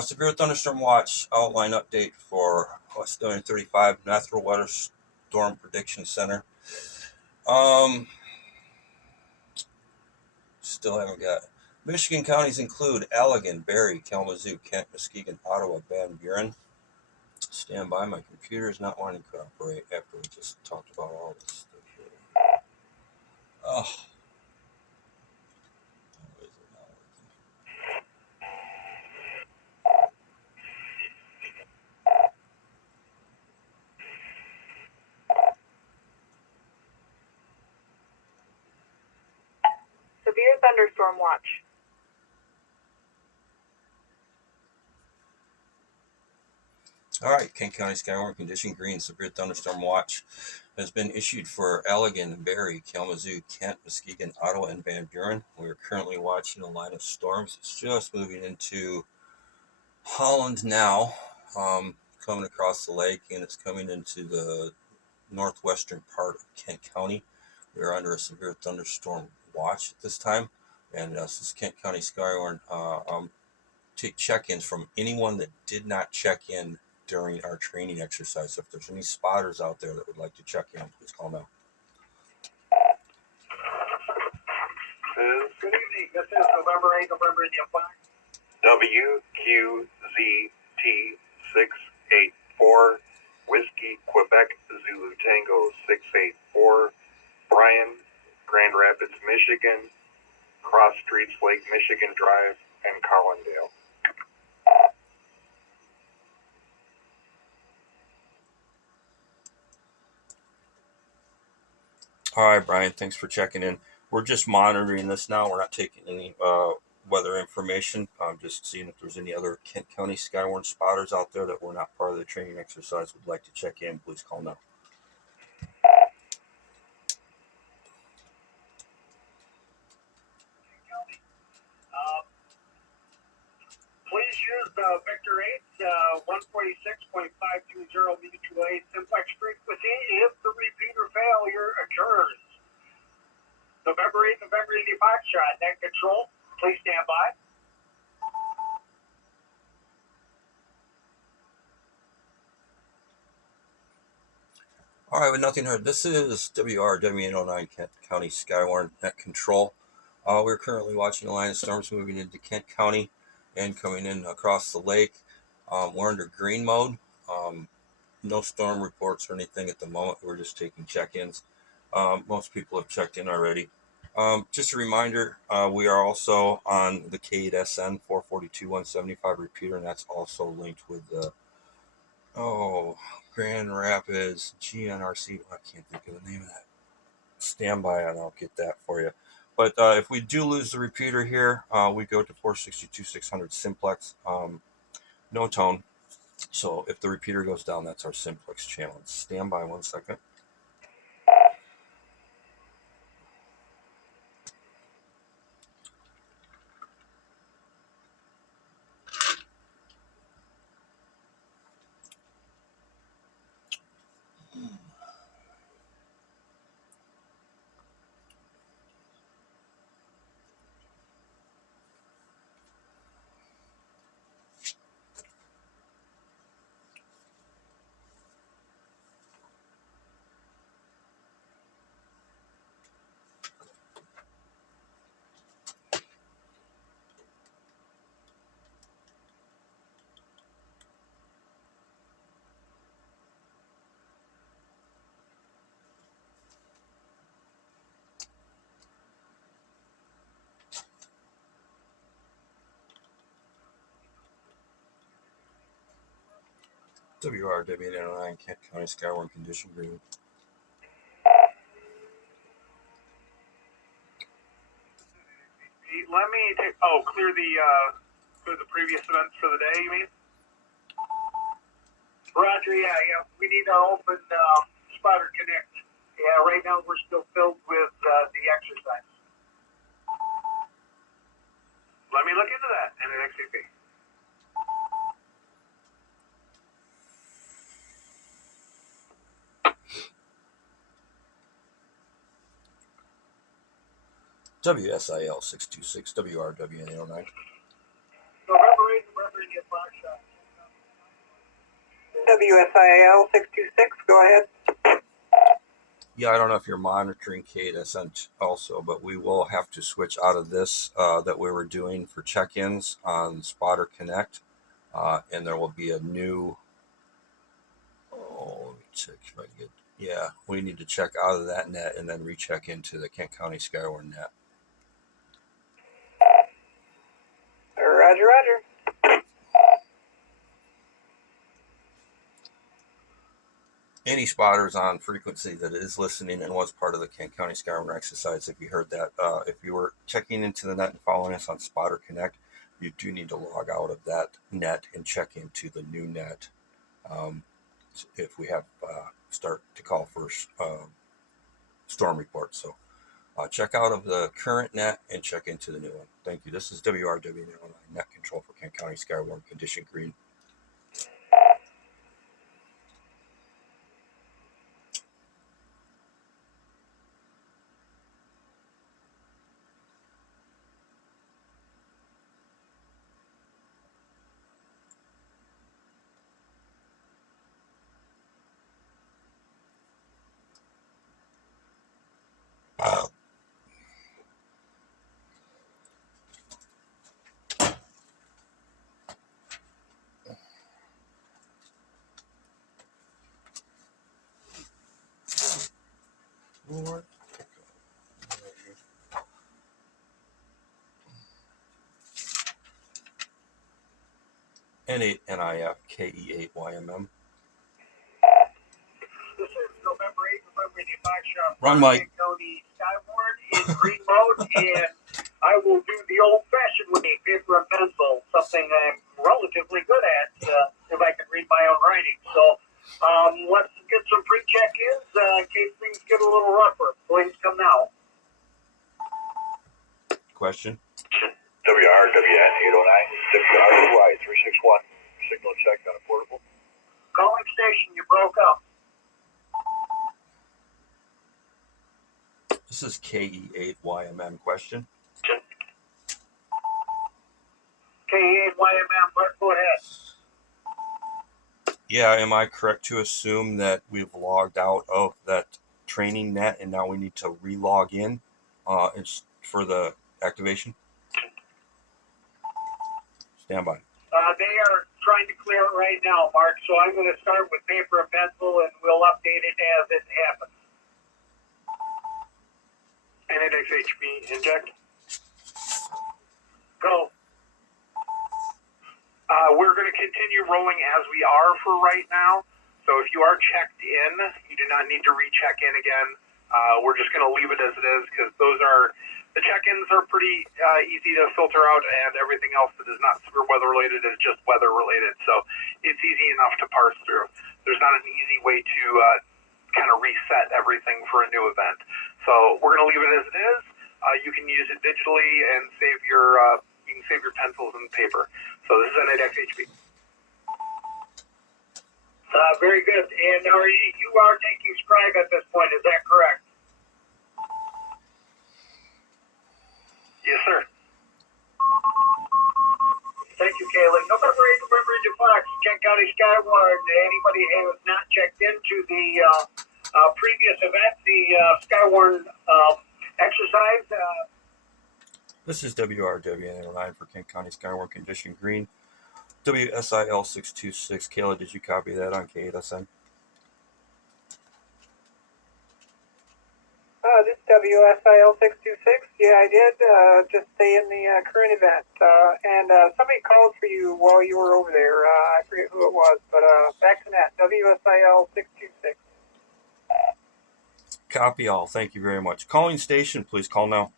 Severe thunderstorm watch outline update for West 35 Natural Weather Storm Prediction Center. Still haven't got it. Michigan counties include Allegan, Barry, Kalamazoo, Kent, Muskegon, Ottawa, Van Buren. Stand by. My computer is not wanting to cooperate after we just talked about all this stuff here. Oh. Why is it not working? Severe thunderstorm watch. All right, Kent County Skywarn Condition Green Severe Thunderstorm Watch has been issued for Allegan, Barry, Kalamazoo, Kent, Muskegon, Ottawa, and Van Buren. We are currently watching a line of storms. It's just moving into Holland now, coming across the lake, and it's coming into the northwestern part of Kent County. We are under a severe thunderstorm watch at this time, and this is Kent County Skywarn. Take check-ins from anyone that did not check in during our training exercise. So if there's any spotters out there that would like to check in, please call now. Good evening. This is November 8, November India Flag. WQZT684, Whiskey, Quebec, Zulu Tango 684, Brian, Grand Rapids, Michigan, Cross Streets, Lake Michigan Drive, and Collindale. All right, Brian, thanks for checking in. We're just monitoring this now. We're not taking any weather information. I'm just seeing if there's any other Kent County Skywarn spotters out there that were not part of the training exercise would like to check in. Please call now. Please use the Victor 8 146.520 V2A simplex frequency if the repeater failure occurs. November 8, November India Foxtrot, net control. Please stand by. All right, with nothing heard, this is WRW809 Kent County Skywarn Net Control. We're currently watching a line of storms moving into Kent County and coming in across the lake. We're under green mode. No storm reports or anything at the moment. We're just taking check-ins. Most people have checked in already. Just a reminder, we are also on the KSN 442-175 repeater, and that's also linked with the Grand Rapids GNRC. I can't think of the name of that. Stand by and I'll get that for you. But if we do lose the repeater here, we go to 462-600 simplex, no tone. So if the repeater goes down, that's our simplex channel. Stand by 1 second. WRW809 Kent County Skywarn Condition Green. Let me take, clear the For the previous events for the day, you mean? Roger, yeah. We need our open spotter connect. Yeah, right now we're still filled with the exercise. Let me look into that in an XCP. WSIL 626 WRWN 809. November 8th, November India Fox shot. WSIL 626, go ahead. Yeah, I don't know if you're monitoring KSN also, but we will have to switch out of this that we were doing for check-ins on Spotter Connect, and there will be a new. Oh, let me check if I can get. Yeah, we need to check out of that net and then recheck into the Kent County Skywarn net. Roger, roger. Any spotters on frequency that is listening and was part of the Kent County Skywarn exercise, if you heard that, if you were checking into the net and following us on Spotter Connect, you do need to log out of that net and check into the new net. If we have start to call for storm reports. So check out of the current net and check into the new one. Thank you. This is WRW net control for Kent County Skywarn condition green. N8 NIF KE8YMM. This is November 8th, November India Fox shot. Run, Mike. County Skywarn in green mode, and I will do the old-fashioned way, paper and pencil, something I'm relatively good at if I can read my own writing. So let's get some pre-check-ins in case things get a little rougher. Please come now. Question? WRWN 809, WRY 361. Signal check on a portable. Calling station, you broke up. This is KE8YMM question. K8YMM, go ahead. Yeah, am I correct to assume that we've logged out of that training net and now we need to re-log in for the activation? Stand by. They are trying to clear it right now, Mark, so I'm going to start with paper and pencil, and we'll update it as it happens. NXHB, inject. Go. We're going to continue rolling as we are for right now. So if you are checked in, you do not need to recheck in again. We're just going to leave it as it is because the check-ins are pretty easy to filter out, and everything else that is not super weather-related is just weather-related. So it's easy enough to parse through. There's not an easy way to kind of reset everything for a new event. So we're going to leave it as it is. You can use it digitally and save your pencils and paper. So this is N8XHB. Very good. And you are taking scribe at this point, is that correct? Yes, sir. Thank you, Kaylee. November 8th, November India Fox, Kent County Skywarn. Anybody who has not checked into the previous event, the Skywarn exercise? This is WRWN 809 for Kent County Skywarn condition green. WSIL 626. Kayla, did you copy that on K8SN? This is WSIL 626. Yeah, I did. Just stay in the current event. And somebody called for you while you were over there. I forget who it was, but back to that. WSIL 626. Copy all. Thank you very much. Calling station, please call now.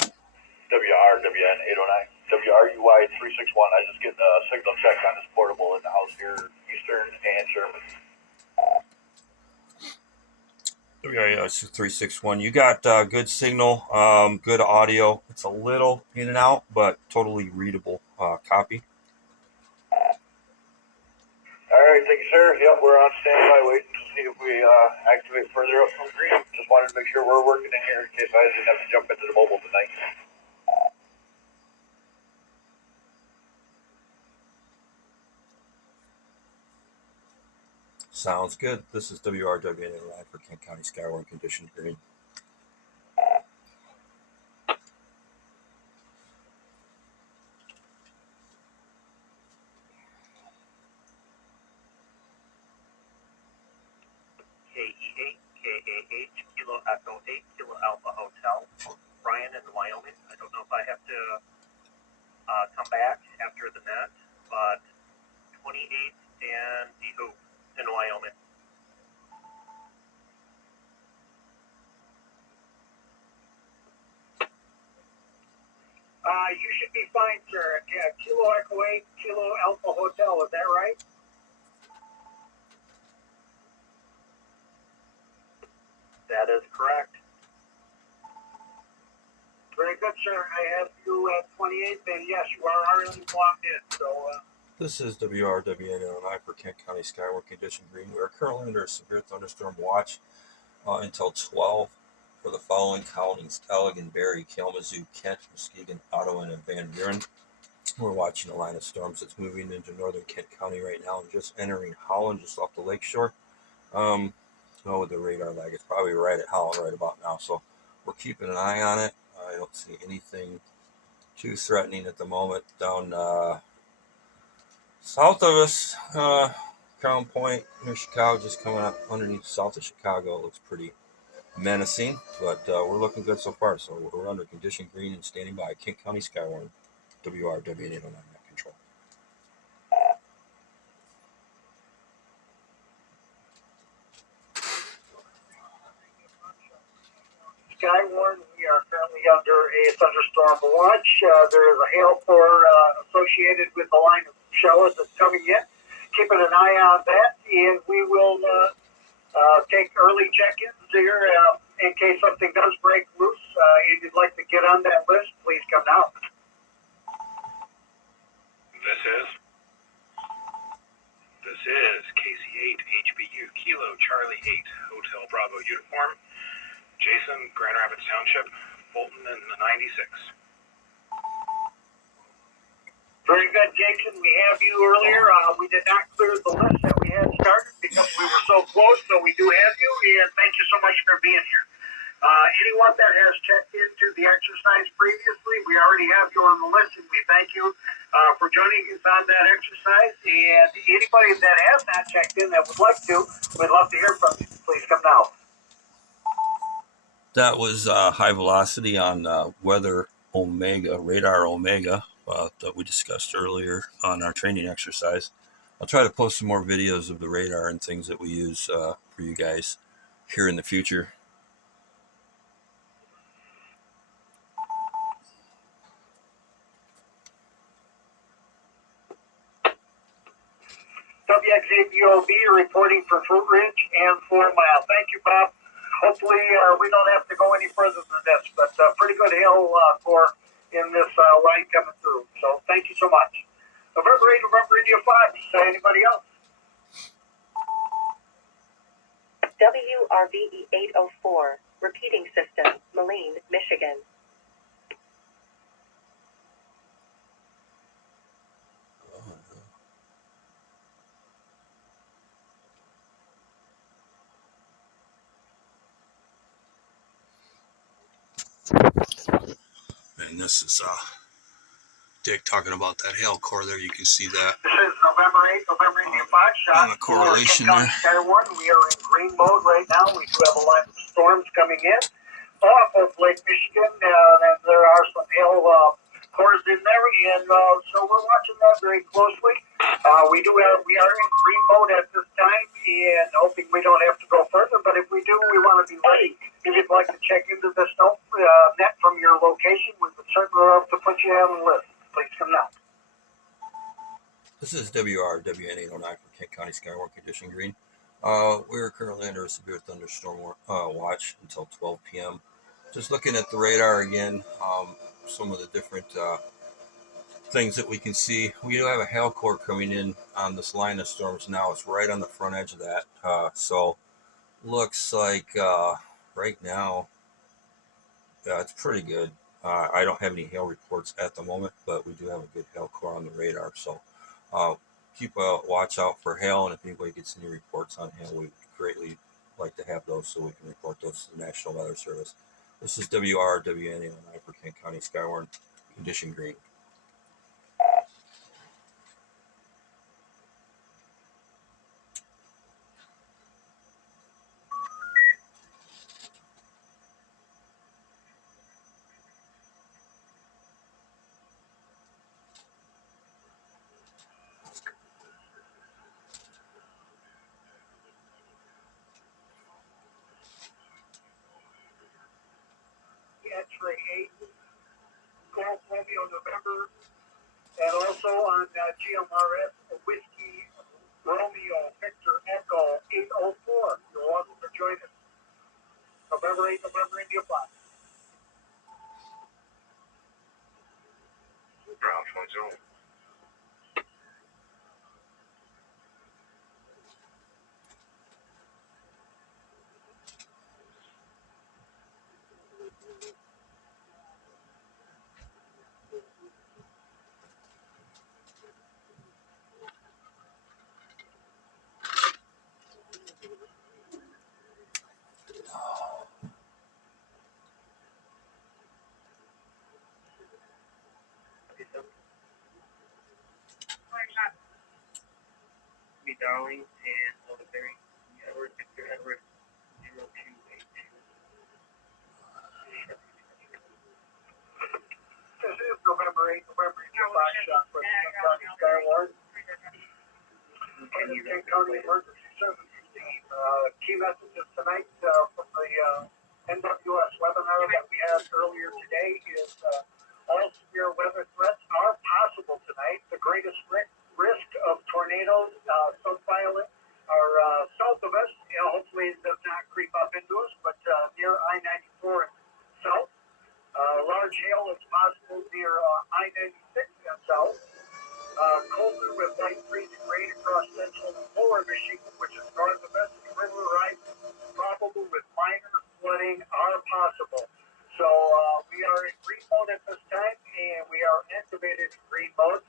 WRWN 809, RUI 361. I just get a signal check on this portable in the house here, Eastern and Sherman. Yeah, it's 361. You got good signal, good audio. It's a little in and out, but totally readable copy. All right, thank you, sir. Yep, we're on standby waiting to see if we activate further up from green. Just wanted to make sure we're working in here in case I didn't have to jump into the mobile tonight. Sounds good. This is WRWN live for Kent County Skywarn Condition Green. KE8, KAH, Kilo Echo 8, Kilo Alpha Hotel. Brian in Wyoming. I don't know if I have to come back after the net, but 28 and the Hoop in Wyoming. You should be fine, sir. Yeah, Kilo Echo 8, Kilo Alpha Hotel, is that right? That is correct. Very good, sir. I have you at 28, and yes, you are already logged in. So, This is WRWN for Kent County Skywarn Condition Green. We are currently under a severe thunderstorm watch until 12 for the following counties: Allegan, Barry, Kalamazoo, Kent, Muskegon, Ottawa, and Van Buren. We're watching a line of storms that's moving into northern Kent County right now and just entering Holland, just off the lakeshore. With the radar lag, it's probably right at Holland right about now. So we're keeping an eye on it. I don't see anything too threatening at the moment. Down south of us, Crown Point near Chicago, just coming up underneath south of Chicago. It looks pretty menacing, but we're looking good so far. So we're under condition green and standing by. Kent County Skywarn, WRWN 809 net control. Skywarn, we are currently under a thunderstorm watch. There is a hailpour associated with the line of showers that's coming in. Keeping an eye on that, and we will take early check-ins here in case something does break loose. If you'd like to get on that list, please come now. This is KC8 HBU Kilo Charlie 8 Hotel Bravo uniform. Jason, Grand Rapids Township, Fulton in the 96. Very good, Jason. We have you earlier. We did not clear the list that we had started because we were so close, so we do have you, and thank you so much for being here. Anyone that has checked into the exercise previously, we already have you on the list, and we thank you for joining us on that exercise. And anybody that has not checked in that would like to, we'd love to hear from you. Please come now. That was high velocity on weather Omega, radar Omega, that we discussed earlier on our training exercise. I'll try to post some more videos of the radar and things that we use for you guys here in the future. WXABOB reporting for Fruit Ridge and 4 Mile. Thank you, Bob. Hopefully we don't have to go any further than this, but pretty good hail core in this line coming through. So thank you so much. November 8, November Radio 5. Say anybody else? WRVE 804, repeating system, Moline, Michigan. And this is Dick talking about that hail core there. You can see that. This is November 8th, November Radio 5 shot. On the correlation there. Skywarn. We are in green mode right now. We do have a line of storms coming in off of Lake Michigan, and there are some hail cores in there, and so we're watching that very closely. We are in green mode at this time, and hoping we don't have to go further, but if we do, we want to be ready. If you'd like to check into the snow net from your location, we would certainly love to put you on the list. Please come now. This is WRWN 809 for Kent County Skywarn Condition Green. We are currently under a severe thunderstorm watch until 12 p.m. Just looking at the radar again, some of the different things that we can see. We do have a hail core coming in on this line of storms now. It's right on the front edge of that. So looks like right now, it's pretty good. I don't have any hail reports at the moment, but we do have a good hail core on the radar. So keep a watch out for hail, and if anybody gets any reports on hail, we'd greatly like to have those so we can report those to the National Weather Service. This is WRWN 809 for Kent County Skywarn Condition Green. X-ray 8, Golf Romeo November, and also on GMRS Whiskey Romeo Victor Echo 804. You're welcome to join us. November 8, November India Flight. Ground 20. Me, Darling, and Military. Edward, Victor, Edward, 0282. This is November 8, November India Flight shot for the Kent County Skywarn. Kent County Emergency Services team. Key messages tonight from the NWS webinar that we had earlier today is all severe weather threats are possible tonight. The greatest risk of tornadoes subfiling are south of us. Hopefully it does not creep up into us, but near I-94 and south. Large hail is possible near I-96 and south. Colder with light freezing rain across central and lower Michigan, which is north of us. River rising, probable with minor flooding are possible. So we are in green mode at this time, and we are activated in green mode.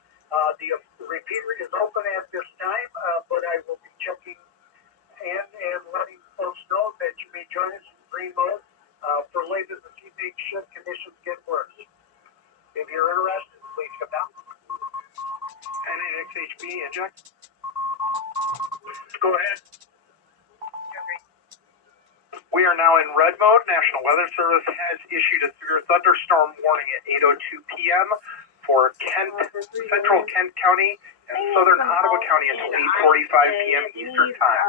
The repeater is open at this time, but I will be checking and letting folks know that you may join us in green mode for later this evening should conditions get worse. If you're interested, please come down. NAXHB, inject. Go ahead. We are now in red mode. National Weather Service has issued a severe thunderstorm warning at 8:02 p.m. for central Kent County and southern Ottawa County until 8:45 p.m. Eastern Time.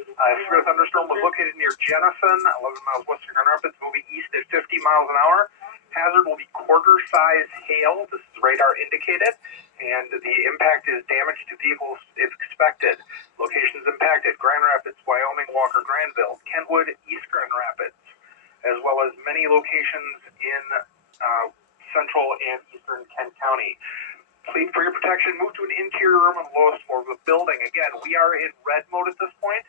A severe thunderstorm was located near Jenison, 11 miles west of Grand Rapids, moving east at 50 miles an hour. Hazard will be quarter-size hail. This is radar indicated, and the impact is damage to vehicles if expected. Locations impacted: Grand Rapids, Wyoming, Walker, Granville, Kentwood, East Grand Rapids, as well as many locations in central and eastern Kent County. Please, for your protection, move to an interior room on the lowest floor of the building. Again, we are in red mode at this point.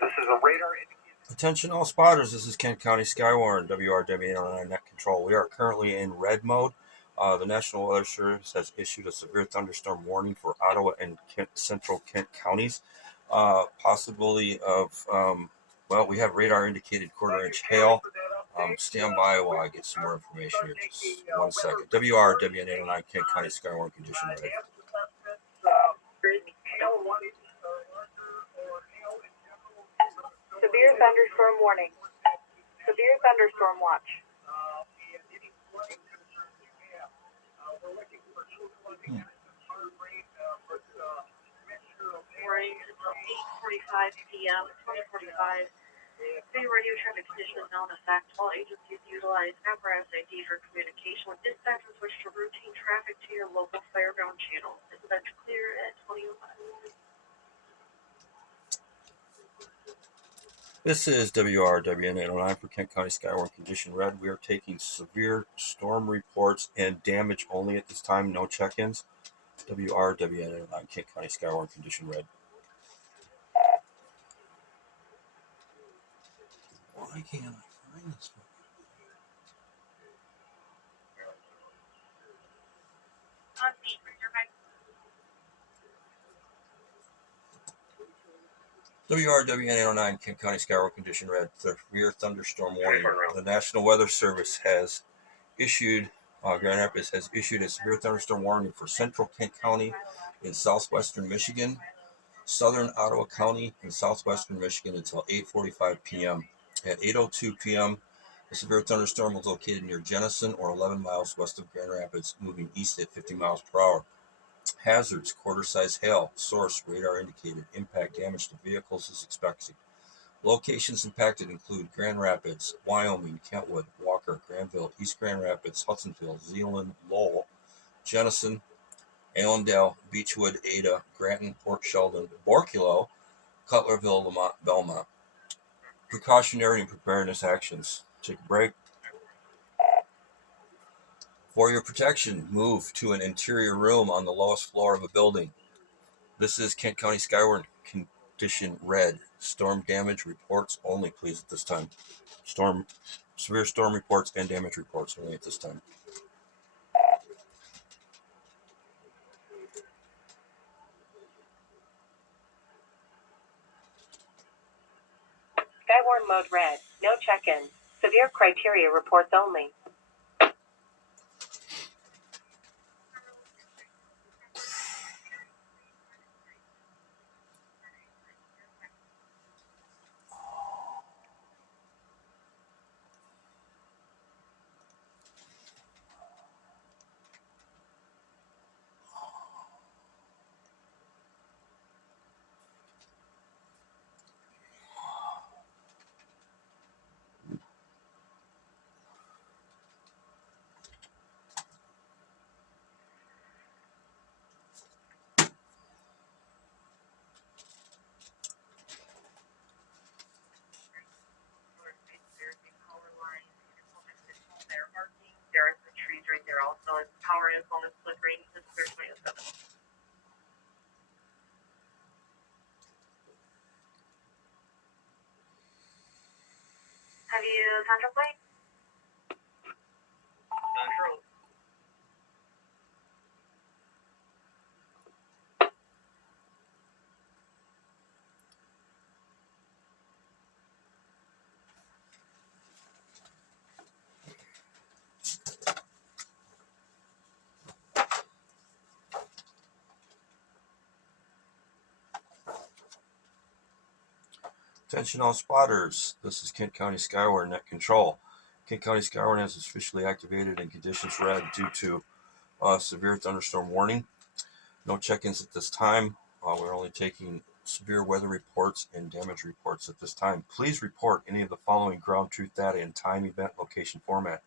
This is a radar indicator. Attention all spotters, this is Kent County Skywarn, WRWN Net Control. We are currently in red mode. The National Weather Service has issued a severe thunderstorm warning for Ottawa and central Kent counties. Possibility of, we have radar indicated quarter-inch hail. Stand by while I get some more information here. Just 1 second. WRWN 809 Kent County Skywarn condition ready. Severe thunderstorm warning. Severe thunderstorm watch. Morning until 8:45 p.m. 20:45. State radio traffic condition is now in effect. All agencies utilize apparatus ID for communication with dispatch and switch to routine traffic to your local fireground channel. Dispatch clear at 20:05. This is WRWN 809 for Kent County Skywarn Condition Red. We are taking severe storm reports and damage only at this time. No check-ins. WRWN 809 Kent County Skywarn Condition Red. Why can't I find this one? WRWN 809 Kent County Skywarn Condition Red. Severe thunderstorm warning. The National Weather Service has issued, Grand Rapids has issued a severe thunderstorm warning for central Kent County in southwestern Michigan, southern Ottawa County in southwestern Michigan until 8:45 p.m. At 8:02 p.m., the severe thunderstorm was located near Jenison or 11 miles west of Grand Rapids, moving east at 50 miles per hour. Hazards: quarter-size hail. Source: radar indicated. Impact: damage to vehicles is expected. Locations impacted include Grand Rapids, Wyoming, Kentwood, Walker, Granville, East Grand Rapids, Hudsonville, Zeeland, Lowell, Jenison, Allendale, Beechwood, Ada, Granton, Port Sheldon, Borculo, Cutlerville, Lamont, Belmont. Precautionary and preparedness actions. Take a break. For your protection, move to an interior room on the lowest floor of a building. This is Kent County Skywarn Condition Red. Storm damage reports only, please, at this time. Severe storm reports and damage reports only at this time. Skywarn mode red. No check-in. Severe criteria reports only. There are some trees right there also. It's power is on the split range. This is 2007. Have you contemplated? Central. Attention all spotters. This is Kent County Skywarn Net Control. Kent County Skywarn has officially activated in conditions red due to severe thunderstorm warning. No check-ins at this time. We're only taking severe weather reports and damage reports at this time. Please report any of the following ground truth data in time, event, location, format.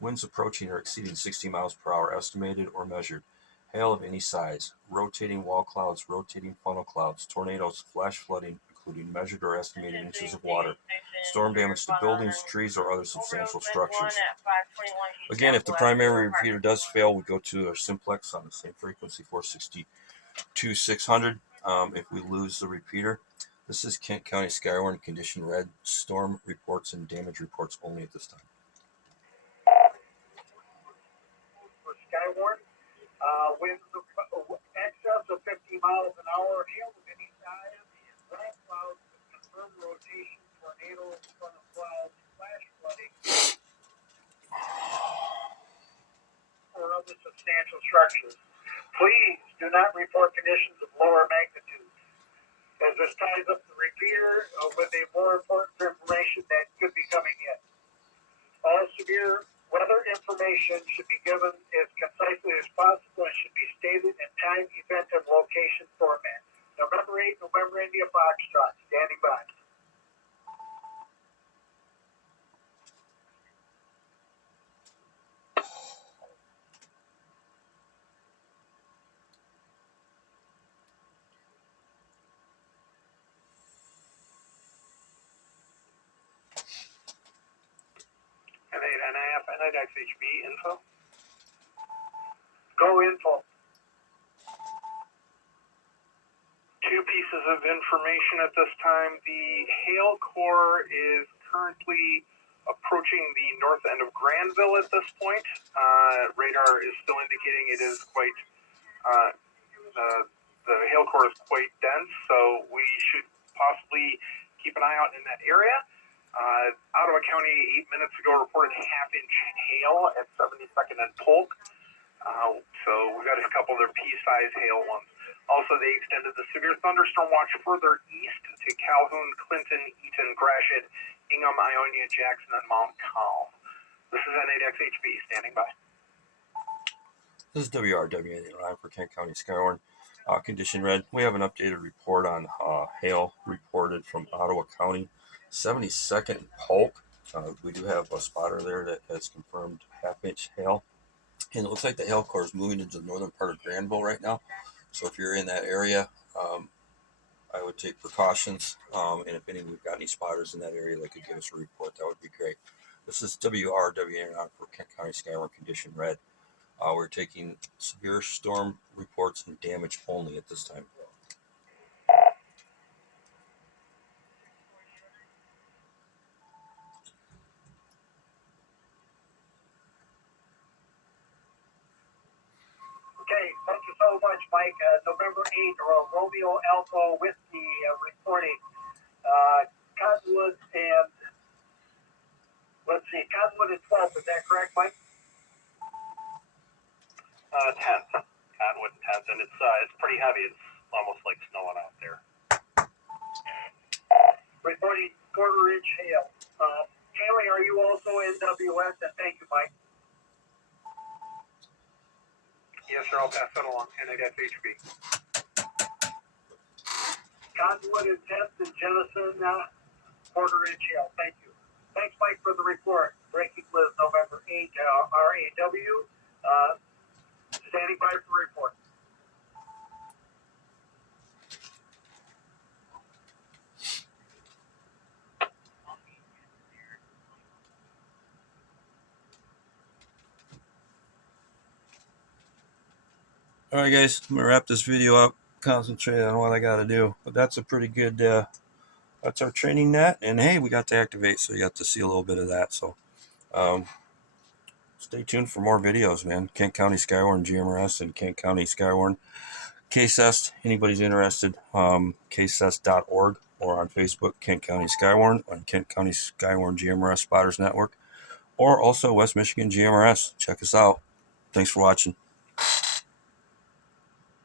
Winds approaching or exceeding 60 miles per hour estimated or measured. Hail of any size. Rotating wall clouds, rotating funnel clouds. Tornadoes, flash flooding, including measured or estimated inches of water. Storm damage to buildings, trees, or other substantial structures. Again, if the primary repeater does fail, we go to a simplex on the same frequency, 462,600. If we lose the repeater, this is Kent County Skywarn Condition Red. Storm reports and damage reports only at this time. For Skywarn, winds of excess of 50 miles an hour, hail of any size, rain clouds with confirmed rotation, tornadoes, funnel clouds, flash flooding, or other substantial structures. Please do not report conditions of lower magnitude, as this ties up the repeater with a more important information that could be coming in. All severe weather information should be given as concisely as possible and should be stated in time, event, and location format. November 8, November India Foxtrot, standing by. NAF, NIDEX HB info. Go info. Two pieces of information at this time. The hail core is currently approaching the north end of Granville at this point. Radar is still indicating it is quite, the hail core is quite dense, so we should possibly keep an eye out in that area. Ottawa County 8 minutes ago reported half-inch hail at 72nd and Polk. So we got a couple of their pea-size hail ones. Also, they extended the severe thunderstorm watch further east to Calhoun, Clinton, Eaton, Gratiot, Ingham, Ionia, Jackson, and Mount Calm. This is NADX HB standing by. This is WRW89 for Kent County Skywarn. Condition red. We have an updated report on hail reported from Ottawa County, 72nd and Polk. We do have a spotter there that has confirmed half-inch hail. And it looks like the hail core is moving into the northern part of Granville right now. So if you're in that area, I would take precautions. And if we've got any spotters in that area that could give us a report, that would be great. This is WRWN for Kent County Skywarn condition red. We're taking severe storm reports and damage only at this time. Okay, thank you so much, Mike. November 8th, Romeo Alpha Whiskey reporting Cottonwood and, Cottonwood and 12th. Is that correct, Mike? 10th. Cottonwood 10th, and it's pretty heavy. It's almost like snowing out there. Reporting quarter-inch hail. Haley, are you also in WS? And thank you, Mike. Yes, sir. I'll pass that along. NADX HB. Cottonwood and 10th and Jennison, quarter-inch hail. Thank you. Thanks, Mike, for the report. Breaking Liz, November 8th, RAW. Standing by for report. All right, guys, I'm gonna wrap this video up. Concentrate on what I got to do. But that's a pretty good. That's our training net, and hey, we got to activate, so you got to see a little bit of that. So, stay tuned for more videos, man. Kent County Skywarn GMRS and Kent County Skywarn KSEST. Anybody's interested, ksest.org or on Facebook, Kent County Skywarn on Kent County Skywarn GMRS Spotters Network, or also West Michigan GMRS. Check us out. Thanks for watching.